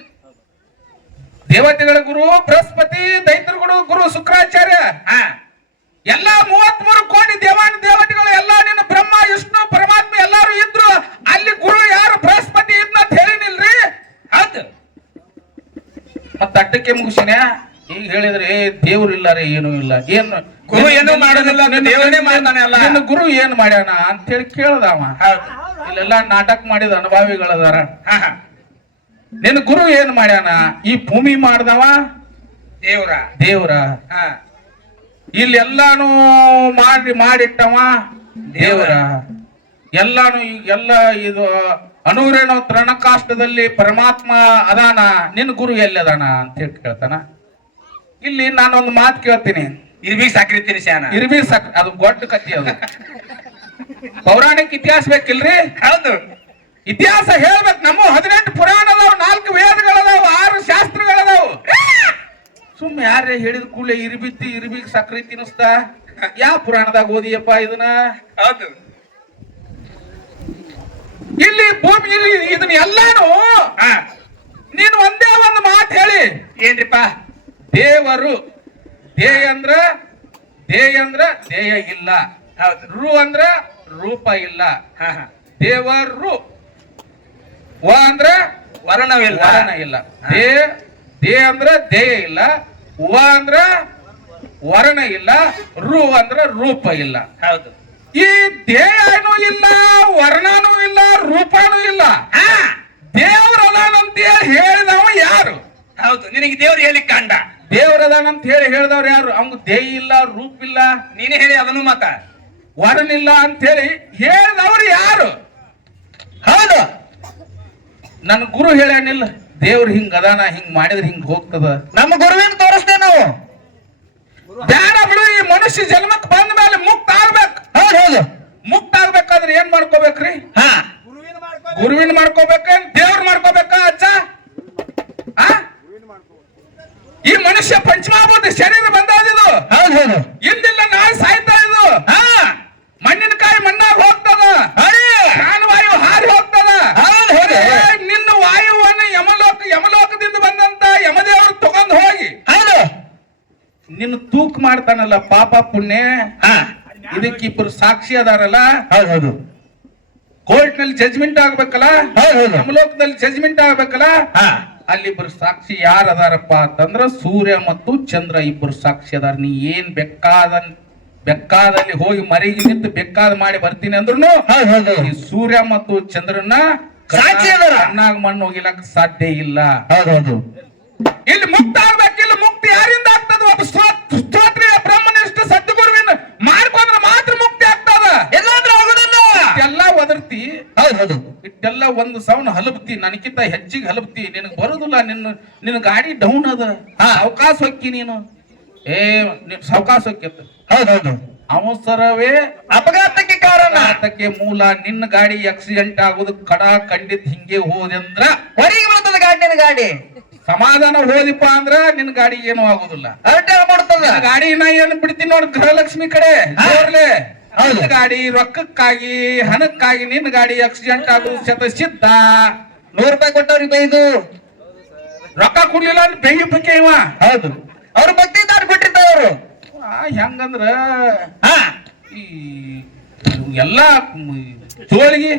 ದೇವತೆಗಳ ಗುರು ಬೃಹಸ್ಪತಿ, ದೈತ್ರುಗಳು ಗುರು ಶುಕ್ರಾಚಾರ್ಯ. ಎಲ್ಲಾ 33 ಕೋಟಿ ದೇವಾನ ದೇವತೆಗಳು ಎಲ್ಲಾ ನಿನ್ನ ಬ್ರಹ್ಮ ವಿಷ್ಣು ಪರಮಾತ್ಮ ಎಲ್ಲಾರು ಇದ್ರು. ಅಲ್ಲಿ ಗುರು ಯಾರು ಬೃಹಸ್ಪತಿ ಇದ್ನ ಅಂತ ಹೇಳಿನಿಲ್ರಿ. ಹೌದು, ಮತ್ತ ಅಟ್ಟಕ್ಕೆ ಮುಗಿಸಿನ ಈಗ ಹೇಳಿದ್ರೆ ದೇವ್ರು ಇಲ್ಲ ರೀ, ಏನೂ ಇಲ್ಲ. ಏನು ಗುರು ಏನು ಮಾಡೋದಿಲ್ಲ, ದೇವರೇ ಮಾಡ್ತಾನೆ ಅಲ್ಲ. ಗುರು ಏನ್ ಮಾಡ್ಯಾನ ಅಂತ ಹೇಳಿ ಕೇಳ್ದವ. ಇಲ್ಲೆಲ್ಲಾ ನಾಟಕ ಮಾಡಿದ ಅನುಭವಿಗಳದಾರ. ನಿನ್ನ ಗುರು ಏನ್ ಮಾಡ್ಯಾನ? ಈ ಭೂಮಿ ಮಾಡ್ದವ ದೇವ್ರ. ಇಲ್ಲಿ ಎಲ್ಲಾನು ಮಾಡಿಟ್ಟವ ದೇವರ. ಎಲ್ಲಾನು ಎಲ್ಲ ಇದು ಅಣುರೇಣು ತೃಣಕಾಷ್ಟದಲ್ಲಿ ಪರಮಾತ್ಮ ಅದಾನ. ನಿನ್ನ ಗುರು ಎಲ್ಲಿ ಅದಾನ ಅಂತ ಹೇಳಿ ಕೇಳ್ತಾನ. ಇಲ್ಲಿ ನಾನೊಂದು ಮಾತು ಕೇಳ್ತೀನಿ. ಇರ್ಬೀಗ್ ಸಾಕ್ರಿತೀನಿ ಶಾನ. ಇರ್ಬೀಗ್ ಅದು ಗೊಡ್ಡ ಕತ್ತಿ. ಅದು ಪೌರಾಣಿಕ ಇತಿಹಾಸ ಬೇಕಿಲ್ರಿ? ಹೌದು, ಇತಿಹಾಸ ಹೇಳ್ಬೇಕು. ನಮ್ಮ 18 ಪುರಾಣ ಅದಾವ, 4 ವೇದಗಳದಾವ, 6 ಶಾಸ್ತ್ರಗಳದಾವ. ಸುಮ್ಮನೆ ಯಾರೇ ಹೇಳಿದ ಕೂಡಲೇ ಇರ್ಬೀಗ್ ಸಕ್ರಿ ತಿನ್ನಿಸ್ತಾ ಯಾವ ಪುರಾಣದಾಗ ಓದಿಯಪ್ಪ ಇದನ್ನ? ಹೌದು, ಇಲ್ಲಿ ಭೂಮಿ ಇದನ್ನ ಎಲ್ಲಾನು ನೀನು ಒಂದೇ ಒಂದು ಮಾತು ಹೇಳಿ. ಏನ್ರಿಪ್ಪ? ದೇವರು. ಅಂದ್ರ ದೇಯ ಇಲ್ಲ. ಹೌದು. ರು ಅಂದ್ರ ರೂಪ ಇಲ್ಲ. ದೇವರು. ವ ಅಂದ್ರ ವರ್ಣವಿಲ್ಲ. ವರ್ಣ ಇಲ್ಲ. ದೇ ಅಂದ್ರ ದೇಯ ಇಲ್ಲ. ವ ಅಂದ್ರ ವರ್ಣ ಇಲ್ಲ. ರು ಅಂದ್ರ ರೂಪ ಇಲ್ಲ. ಹೌದು, ಈ ದೇಯನೂ ಇಲ್ಲ, ವರ್ಣನೂ ಇಲ್ಲ, ರೂಪನೂ ಇಲ್ಲ. ದೇವ್ರದಾನಂತ ಹೇಳಿದವ ಯಾರು? ಹೌದು, ನಿನಗೆ ದೇವ್ರು ಹೇಳಿ ಕಂಡ. ದೇವ್ರದಾನಂತ ಹೇಳಿದವ್ರು ಯಾರು? ಅವ್ನು ದೇಯ ಇಲ್ಲ, ರೂಪ ಇಲ್ಲ, ನೀನೇ ಹೇಳಿ ಅದನ್ನು ಮತ್ತ ವರ್ಣ ಇಲ್ಲ ಅಂತ ಹೇಳಿ ಹೇಳಿದವ್ರು ಯಾರು? ಹೌದು, ನನ್ ಗುರು ಹೇಳ್ಯಾನಿಲ್ಲ ದೇವ್ರು ಹಿಂಗ ಅದಾನ, ಹಿಂಗ್ ಮಾಡಿದ್ರೆ ಹಿಂಗ್ ಹೋಗ್ತದ. ನಮ್ಮ ಗುರುವಿನ ತೋರಿಸ್ತೇವೆ ನಾವು. ಬ್ಯಾಡ ಬಿಡು. ಈ ಮನುಷ್ಯ ಜನ್ಮಕ್ ಬಂದ ಮೇಲೆ ಮುಕ್ತ ಆಗ್ಬೇಕು. ಹೌದು, ಮುಕ್ತ ಆಗ್ಬೇಕಾದ್ರೆ ಏನ್ ಮಾಡ್ಕೋಬೇಕ್ರಿ? ಗುರುವಿನ ಮಾಡ್ಕೋಬೇಕೇನ್ ದೇವ್ರ ಮಾಡ್ಕೋಬೇಕ? ಅಜ್ಜ, ಈ ಮನುಷ್ಯ ಪಂಚಮಾಭೂತ ಶರೀರ ಬಂದಾದಿದು. ಇಂದಿಲ್ಲ ನಾಳೆ ಸಾಯ್ತಾ ಇದು. ಮಣ್ಣಿನಕಾಯಿ ಮಣ್ಣಾಗ ಹೋಗ್ತದ, ಪ್ರಾಣವಾಯು ಹಾರಿ ಹೋಗ್ತದ. ನಿನ್ನ ವಾಯುವನ್ನು ಯಮಲೋಕದಿಂದ ಬಂದಂತ ಯಮದೇವರು ತಗೊಂಡ್ ಹೋಗಿ ನಿನ್ನ ತೂಕ ಮಾಡ್ತಾನಲ್ಲ. ಪಾಪ ಪುಣ್ಯ ಇದಕ್ಕಿಬ್ಬರು ಸಾಕ್ಷಿ ಅದಾರಲ್ಲ. ಕೋರ್ಟ್ ನಲ್ಲಿ ಜಜ್ಮೆಂಟ್ ಆಗ್ಬೇಕಲ್ಲ, ಯಮಲೋಕದಲ್ಲಿ ಜಜ್ಮೆಂಟ್ ಆಗ್ಬೇಕಲ್ಲ. ಅಲ್ಲಿಬ್ಬರು ಸಾಕ್ಷಿ ಯಾರು ಅದಾರಪ್ಪ ಅಂತಂದ್ರ ಸೂರ್ಯ ಮತ್ತು ಚಂದ್ರ ಇಬ್ಬರು ಸಾಕ್ಷಿ ಅದಾರ. ನೀ ಏನ್ ಬೆಕ್ಕಾದಲ್ಲಿ ಹೋಗಿ ಮರಿಗೆ ನಿಂತು ಬೆಕ್ಕಾದ ಮಾಡಿ ಬರ್ತೀನಿ ಅಂದ್ರೂ ಈ ಸೂರ್ಯ ಮತ್ತು ಚಂದ್ರನ ಕಣ್ಣಾಗ ಮಣ್ಣು ಹೋಗಿಲಕ್ ಸಾಧ್ಯ ಇಲ್ಲ. ಇಲ್ಲಿ ಮುಕ್ತ ಆಗ್ಬೇಕು. ಇಲ್ಲಿ ಮುಕ್ತಿ ಯಾರಿಂದ ಆಗ್ತದ? ಒಬ್ಬ ಸ್ತೋತ್ರಿಯ ಬ್ರಹ್ಮನಿಷ್ಠ ಸದ್ಗುರುವಿನ ಮಾಡ್ಕೊಂಡ್ರೆ ಮಾತ್ರ ಮುಕ್ತಿ ಆಗ್ತದ. ಎಲ್ಲಾದ್ರೂ ಆಗುದಿಲ್ಲ. ಇಷ್ಟೆಲ್ಲ ಒದರ್ತಿ. ಇಷ್ಟೆಲ್ಲ ಒಂದು ಸೌನ್ ಹಲಬ್ತಿ, ನನಗಿಂತ ಹೆಚ್ಚಿಗೆ ಹಲಬ್ತಿ. ನಿನಗ್ ಬರುದಿಲ್ಲ. ನಿನ್ನ ಗಾಡಿ ಡೌನ್ ಅದ, ಅವಕಾಶ ಹೊಕ್ಕಿ ನೀನು. ನಿನ್ ಸಾವಕಾಶ ಹೊಕ್ಕಿತ್ತು. ಅವಸರವೇ ಅಪಘಾತಕ್ಕೆ ಕಾರಣ. ಅಪಘಾತಕ್ಕೆ ಮೂಲ. ನಿನ್ನ ಗಾಡಿ ಆಕ್ಸಿಡೆಂಟ್ ಆಗೋದು ಕಡ ಖಂಡಿತ ಹಿಂಗೆ ಹೋದಂದ್ರ ಹೊರಗೆ ಬರ್ತದ ಗಾಡಿ. ಸಮಾಧಾನ ಹೋದಿಪ್ಪ ಅಂದ್ರ ನಿನ್ ಗಾಡಿ ಏನು ಆಗುದಿಲ್ಲ. ಮಾಡ್ತದ ಗಾಡಿ ನಾ ಏನ್ ಬಿಡ್ತೀನಿ ನೋಡ್ ಗೃಹಲಕ್ಷ್ಮಿ ಕಡೆ ಜೋರ್ಲೆ. ನಿನ್ನ ಗಾಡಿ ರೊಕ್ಕಕ್ಕಾಗಿ ಹಣಕ್ಕಾಗಿ ನಿನ್ನ ಗಾಡಿ ಆಕ್ಸಿಡೆಂಟ್ ಆಗುದು ಸಿದ್ಧ. 100 ರೂಪಾಯಿ ಕೊಟ್ಟವ್ರಿಗೆ ಬೈದು ರೊಕ್ಕ ಕೊಡ್ಲಿಲ್ಲ ಅಂತ ಬೆಂಕಿ ಪಕ್ಕೆ ಇವ. ಹೌದು, ಅವ್ರು ಭಕ್ತಿ ದಾರಿ ಬಿಟ್ಟಿರ್ತಾರ ಅವರು. ಹೆಂಗಂದ್ರ ಈ ಎಲ್ಲಾ ಜೋಳಿಗೆ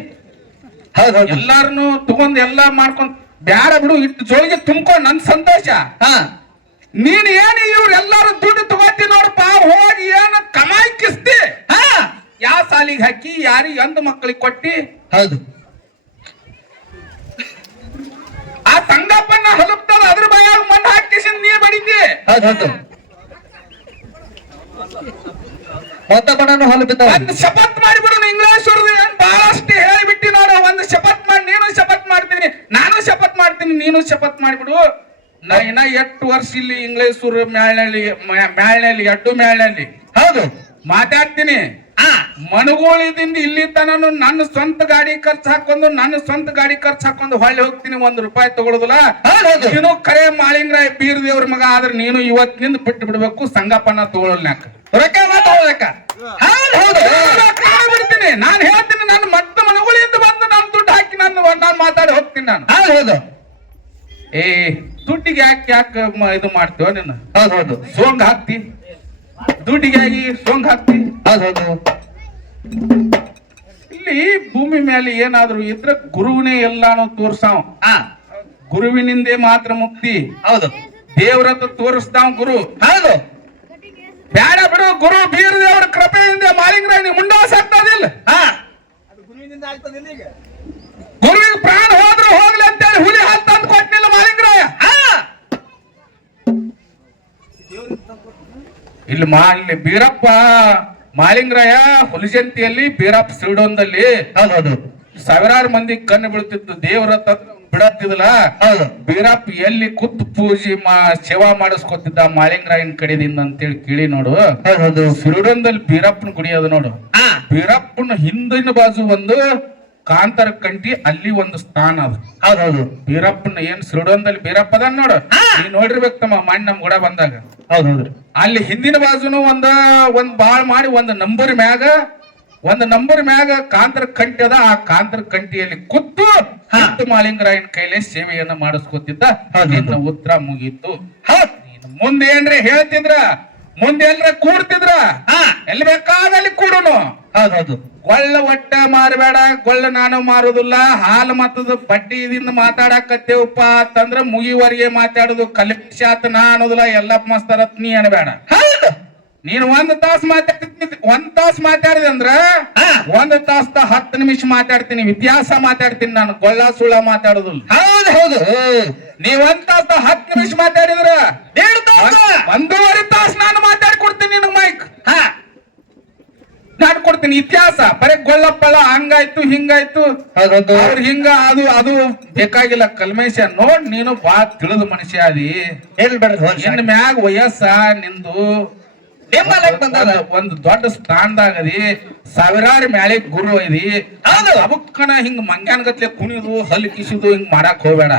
ಹೌದು ಹೌದು ಎಲ್ಲಾರನು ತಗೊಂಡ್ ಎಲ್ಲಾ ಮಾಡ್ಕೊಂಡ್ ಬ್ಯಾಡ ಬಿಡು, ಇಟ್ಟು ಜೋಳಿಗೆ ತುಂಬ್ಕೊಂಡ್ ನನ್ ಸಂತೋಷ. ನೀನ್ ಏನ್ ಇವ್ರೆಲ್ಲಾರು ದುಡ್ಡು ತಗೋತಿ ನೋಡಪ್ಪ, ಹೋಗಿ ಏನ ಕಮಾಯಿಸ್ತಿ. ಯಾವ ಸಾಲಿಗೆ ಹಾಕಿ ಯಾರಿಗೆ ಅಂದ ಮಕ್ಕಳಿಗೆ ಕೊಟ್ಟಿ. ಹೌದು, ಆ ಸಂಗಪ್ಪನ್ನ ಹೊಲಪ್ತದ ಅದ್ರ ಬಾಯಾಗ ಮಣ್ಣು ಹಾಕಿಸಿಂದ ನೀ ಬಡಿತಿ. ಹೌದು ಹೌದು ಮೊತ್ತ ಬಣ್ಣನು ಹೊಲ ಬಿದ್ದಾವ. ಒಂದ್ ಶಪತ್ ಮಾಡಿಬಿಡು ಇಂಗ್ಲಿಷ್ ಏನ್ ಬಹಳಷ್ಟು ಹೇಳಿಬಿಟ್ಟಿ ನೋಡು. ಒಂದ್ ಶಪತ್ ಮಾಡಿ, ನೀನು ಶಪತ್ ಮಾಡ್ತೀನಿ, ನಾನು ಶಪತ್ ಮಾಡ್ತೀನಿ, ನೀನು ಶಪತ್ ಮಾಡಿಬಿಡು. ನಾ ಇನ್ನ 8 ವರ್ಷ ಇಲ್ಲಿ ಇಂಗ್ಲಿಷೂರು ಮ್ಯಾಳ್ನಲ್ಲಿ ಎಡ್ಡು ಮ್ಯಾಳ್ನಲ್ಲಿ ಹೌದು ಮಾತಾಡ್ತೀನಿ. ಮನಗೋಳಿದಿಂದ ಇಲ್ಲಿ ತನನು ನನ್ನ ಸ್ವಂತ ಗಾಡಿ ಖರ್ಚು ಹಾಕೊಂಡು ಹೊಳ್ಳಿ ಹೋಗ್ತೀನಿ. 1 ರೂಪಾಯಿ ತಗೊಳುದಿಲ್ಲ. ನೀನು ಕರೆ ಮಾಳಿಂಗ್ರಾಯ ಬೀರ್ ದೇವ್ರ ಮಗ ಆದ್ರೆ ನೀನು ಇವತ್ತಿನಿಂದ ಬಿಟ್ಟು ಬಿಡ್ಬೇಕು. ಸಂಗಪ್ಪನ ತಗೊಳ್ನಾಕ ಬಿಡ್ತೀನಿ. ನಾನು ಹೇಳ್ತೀನಿ, ನಾನು ಮತ್ತೆ ಮನಗೋಳಿಯಿಂದ ಬಂದು ನಾನು ದುಡ್ಡು ಹಾಕಿ ನಾನು ಮಾತಾಡಿ ಹೋಗ್ತೀನಿ. ನಾನು ಹೌದು ಏ ದುಡ್ಡಿಗೆ ಯಾಕೆ ಇದು ಮಾಡ್ತೀವ ನೀನು? ಹೌದು ಸೋಂಗ್ ಹಾಕ್ತಿ, ದುಡ್ಡಿಗಾಗಿ ಸೋಂಗ್ ಹಾಕ್ತಿ. ಹೌದು ಇಲ್ಲಿ ಭೂಮಿ ಮೇಲೆ ಏನಾದ್ರು ಇದ್ರೆ ಗುರುವಿನೇ ಎಲ್ಲಾನು ತೋರ್ಸಾವ್. ಗುರುವಿನಿಂದೇ ಮಾತ್ರ ಮುಕ್ತಿ. ಹೌದು, ದೇವ್ರತ್ತ ತೋರಿಸ್ತಾವ್ ಗುರು. ಹೌದು ಬ್ಯಾಡ ಬಿಡು, ಗುರು ಬೀರ್ ದೇವ್ರ ಕೃಪೆಯಿಂದ ಮಾಲಿಂಗ್ರಾಯ ನೀ ಮುಂಡಾಸ ಆಗ್ತದಿಲ್ಲ. ಗುರುವಿಗೆ ಪ್ರಾಣ ಹೋದ್ರು ಹೋಗ್ಲಿ ಅಂತೇಳಿ ಹುಲಿ ಹಾಲ್ ತಂದು ಕೊಟ್ಟಿಲ್ಲ ಮಾಲಿಂಗ್ರಾಯ. ಇಲ್ಲಿ ಬೀರಪ್ಪ ಮಾಲಿಂಗ್ರಾಯ ಹುಲಿಜಂತಿಯಲ್ಲಿ ಬೀರಪ್ಪ ಸಿಡೋಂದಲ್ಲಿ ಹೌದು ಸಾವಿರಾರು ಮಂದಿ ಕಣ್ಣು ಬೀಳ್ತಿತ್ತು. ದೇವರ ಬಿಡತ್ತಿದಲ್ಲ. ಬೀರಪ್ಪ ಎಲ್ಲಿ ಕೂತ್ ಪೂಜೆ ಸೇವಾ ಮಾಡಿಸ್ಕೊತಿದ್ದ ಮಾಲಿಂಗ್ರಾಯನ್ ಕಡೆದಿಂದ ಅಂತೇಳಿ ಕೇಳಿ ನೋಡು. ಸಿರುಡಂದಲ್ಲಿ ಬೀರಪ್ಪನ ಗುಡಿ ಅದ ನೋಡು. ಬೀರಪ್ಪನ ಹಿಂದಿನ ಬಾಜು ಒಂದು ಕಾಂತರ ಕಂಟಿ, ಅಲ್ಲಿ ಒಂದು ಸ್ಥಾನ ಅದ. ಹೌದು ಬೀರಪ್ಪನ ಏನ್ ಸಿರುಡಂದಲ್ಲಿ ಬೀರಪ್ಪ ಅದ ನೋಡು. ನೀ ನೋಡಿರ್ಬೇಕು ತಮ್ಮ ಮಣ್ಣ್ ನಮ್ ಗುಡ ಬಂದಾಗ. ಹೌದು ಅಲ್ಲಿ ಹಿಂದಿನ ಬಾಜುನು ಒಂದ್ ಬಾಳ್ ಮಾಡಿ ಒಂದು ನಂಬರ್ ಮ್ಯಾಗ ಕಾಂತರ ಕಂಟಿ ಅದ. ಆ ಕಾಂತರ ಕಂಟಿಯಲ್ಲಿ ಕೂತು ಮಾಲಿಂಗರಾಯನ್ ಕೈಲೇ ಸೇವೆಯನ್ನ ಮಾಡಿಸ್ಕೊತಿದ್ದ. ನಿನ್ನ ಉತ್ತರ ಮುಗೀತು. ಮುಂದೆ ಏನ್ರಿ ಹೇಳ್ತಿದ್ರ, ಮುಂದೆ ಎಲ್ರ ಕೂಡ್ತಿದ್ರ, ಎಲ್ಲಿ ಬೇಕಾದಲ್ಲಿ ಕೂಡುನು. ಹೌದು ಗೊಳ್ಳ ಒಟ್ಟ ಮಾರಬೇಡ, ಗೊಳ್ಳ ನಾನು ಮಾರುದಿಲ್ಲ. ಹಾಲು ಮತ್ತದ ಬಡ್ಡಿದಿಂದ ಮಾತಾಡಕತ್ತೇವಪ್ಪ ಅಂತಂದ್ರ ಮುಗಿವರೆಗೆ ಮಾತಾಡುದು ಕಲಿಸಾತ ನಾ ಅನ್ನೋದಿಲ್ಲ. ಎಲ್ಲಪ್ಪ ಮಸ್ತರತ್ ನೀ ಅನ್ಬೇಡ. ನೀನ್ 1 ತಾಸು ಮಾತಾಡಿದೆ ಅಂದ್ರ 1 ತಾಸ 10 ನಿಮಿಷ ಮಾತಾಡ್ತೀನಿ. ವ್ಯತ್ಯಾಸ ಮಾತಾಡ್ತೀನಿ ನಾನು, ಗೊಳ್ಳ ಸುಳ್ಳ ಮಾತಾಡುದಿಲ್ಲ. ಹೌದು ನೀವ್ 1 ತಾಸ 10 ನಿಮಿಷ ಮಾತಾಡಿದ್ರ 1.5 ತಾಸು ನಾನು ಮಾತಾಡ್ಕೊಡ್ತೀನಿ. ನಿನಗ್ ಮೈಕ್ ಕೊಡ್ತೀನಿ. ಇತಿಹಾಸ ಬರೀ ಗೊಳ್ಳಪ್ಪಳ ಹಂಗಾಯ್ತು ಹಿಂಗಾಯ್ತು ಅವ್ರ ಹಿಂಗ ಅದು ಬೇಕಾಗಿಲ್ಲ. ಕಲ್ಮೇಶ ನೋಡ್, ನೀನು ಬಾ ತಿಳಿದ ಮನುಷ್ಯ ಅದಿ. ಇನ್ ಮ್ಯಾಗ ವಯಸ್ಸ ನಿಂದು ಒಂದು ದೊಡ್ಡ ಸ್ಥಾನದಾಗದಿ. ಸಾವಿರಾರು ಮ್ಯಾಲೆ ಗುರು ಐದಿ. ಅವಕ್ಕನ ಹಿಂಗ್ ಮಂಗ್ಯಾನ್ ಗತ್ಲೆ ಕುಣಿದು ಹಲ್ ಕಿಸಿದು ಹಿಂಗ್ ಮಾಡಾಕ್ ಹೋಗ್ಬೇಡ.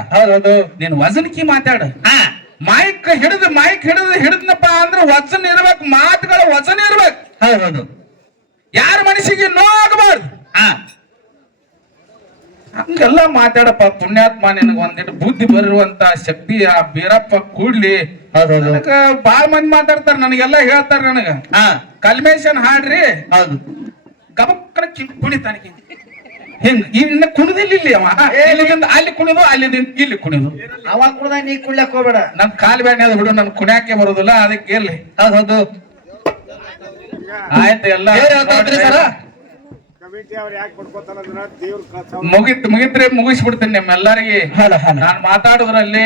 ನೀನ್ ವಜನ್ಕಿ ಮಾತಾಡ. ಮೈಕ್ ಹಿಡಿದ್ನಪ್ಪ ಅಂದ್ರ ವಚನ ಇರ್ಬೇಕು, ಮಾತುಗಳ ವಚನ ಇರ್ಬೇಕು. ಹೌದು, ಯಾರ ಮನಸ್ಸಿಗೆ ನೋಗಬಾರ್ದು. ಹಂಗೆಲ್ಲ ಮಾತಾಡಪ್ಪ ಪುಣ್ಯಾತ್ಮ. ನಿನಗ ಒಂದಿಟ್ಟು ಬುದ್ಧಿ ಬರುವಂತ ಶಕ್ತಿ ಆ ಬೀರಪ್ಪ ಕೂಡ್ಲಿ. ಬಾಳ ಮಂದಿ ಮಾತಾಡ್ತಾರ, ನನಗೆಲ್ಲ ಹೇಳ್ತಾರ. ನನಗ ಕಲ್ಮೇಶನ್ ಹಾಡ್ರಿ ಗಬಕ್ಕನ ಕುಣಿತಾನ ಹಿಂಗ್. ಇನ್ನ ಕುಣಿದಿಲ್ಲ ಇಲ್ಲಿ ಅವ. ಇಲ್ಲಿಂದ ಅಲ್ಲಿ ಕುಣಿದು, ಅಲ್ಲಿಂದ ಇಲ್ಲಿ ಕುಣಿದು. ಅವಾಗ ಕುಡ್ದ ನೀ ಕುಡ್ಲಕ್ ಹೋಗ್ಬೇಡ. ನನ್ ಕಾಲ್ ಬ್ಯಾಣಿ ಅದ ಬಿಡು, ನನ್ ಕುಣ್ಯಾಕೆ ಬರುದಿಲ್ಲ. ಅದಕ್ಕೆ ಇರ್ಲಿ. ಹೌದು ಆಯ್ತು, ಎಲ್ಲ ಮುಗಿಸ್ಬಿಡ್ತೀನಿ ನಿಮ್ಮೆಲ್ಲರಿಗೆ. ನಾನ್ ಮಾತಾಡೋದ್ರಲ್ಲಿ,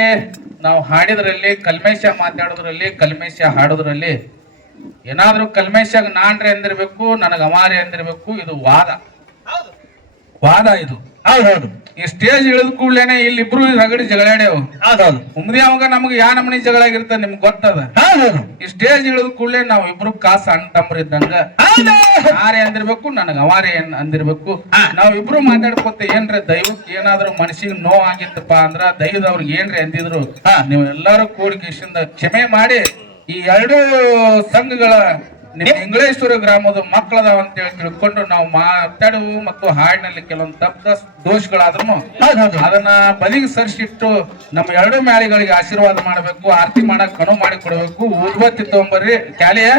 ನಾವು ಹಾಡಿದ್ರಲ್ಲಿ, ಕಲ್ಮೇಶ ಮಾತಾಡೋದ್ರಲ್ಲಿ, ಕಲ್ಮೇಶ ಹಾಡೋದ್ರಲ್ಲಿ ಏನಾದ್ರೂ ಕಲ್ಮೇಶಾಗ ನಾನ್ರೆ ಅಂದಿರ್ಬೇಕು, ನನಗ ಅಮಾರಿ ಅಂದಿರ್ಬೇಕು. ಇದು ವಾದ ಇದು. ಹೌದು ಈ ಸ್ಟೇಜ್ ಇಳಿದ ಕೂಡ್ಲೇನೆ ಇಲ್ಲಿಬ್ರು ರಗಡಿ ಜಗಳಾಡ್ಯಾವ. ಮುಂದೆ ಅವಾಗ ನಮ್ಗೆ ಯಾ ನಮನಿ ಜಗಳ ಆಗಿರ್ತದೆ ನಿಮ್ಗೆ ಗೊತ್ತದ. ಈ ಸ್ಟೇಜ್ ಇಳಿದ ಕೂಡ್ಲೆ ನಾವ್ ಇಬ್ರು ಕಾಸ ಅಣ್ಣ ತಮ್ಮರ್ ಇದ್ದಂಗ. ಯಾರೇ ಅಂದಿರ್ಬೇಕು, ನನಗ ಅವಾರೇ ಅಂದಿರ್ಬೇಕು. ನಾವ್ ಇಬ್ರು ಮಾತಾಡ್ಕೊತ ಏನ್ರ ದೈವಕ್ಕೆ ಏನಾದ್ರು ಮನಸ್ಸಿಗೆ ನೋವು ಆಗಿತ್ತಪ್ಪ ಅಂದ್ರ ದೈವದವ್ರಿಗೆ ಏನ್ರಿ ಅಂದಿದ್ರು ನೀವು ಎಲ್ಲಾರು ಕೂಡಿ ಕಿಶಿಂದ ಕ್ಷಮೆ ಮಾಡಿ ಈ 2 ಸಂಘಗಳ ನಿಮ್ಮ ಇಂಗಳೇಶ್ವರ ಗ್ರಾಮದ ಮಕ್ಕಳದಾವ ಅಂತ ಹೇಳಿ ತಿಳ್ಕೊಂಡು ನಾವು ಮಾತಾಡುವು ಮತ್ತು ಹಾಡಿನಲ್ಲಿ ಕೆಲವೊಂದು ತಪ್ಪ ದೋಷಗಳಾದ್ರೂ ಅದನ್ನ ಬದಿಗೆ ಸರಿಸಿಟ್ಟು ನಮ್ಮ ಎರಡು ಮ್ಯಾಳಿಗಳಿಗೆ ಆಶೀರ್ವಾದ ಮಾಡಬೇಕು, ಆರತಿ ಮಾಡಕ್ ಕನು ಮಾಡಿ ಕೊಡಬೇಕು, ಉದ್ಬತ್ತಿ ತಗೊಂಬರ್ರಿ ಕ್ಯಾಲಿಯ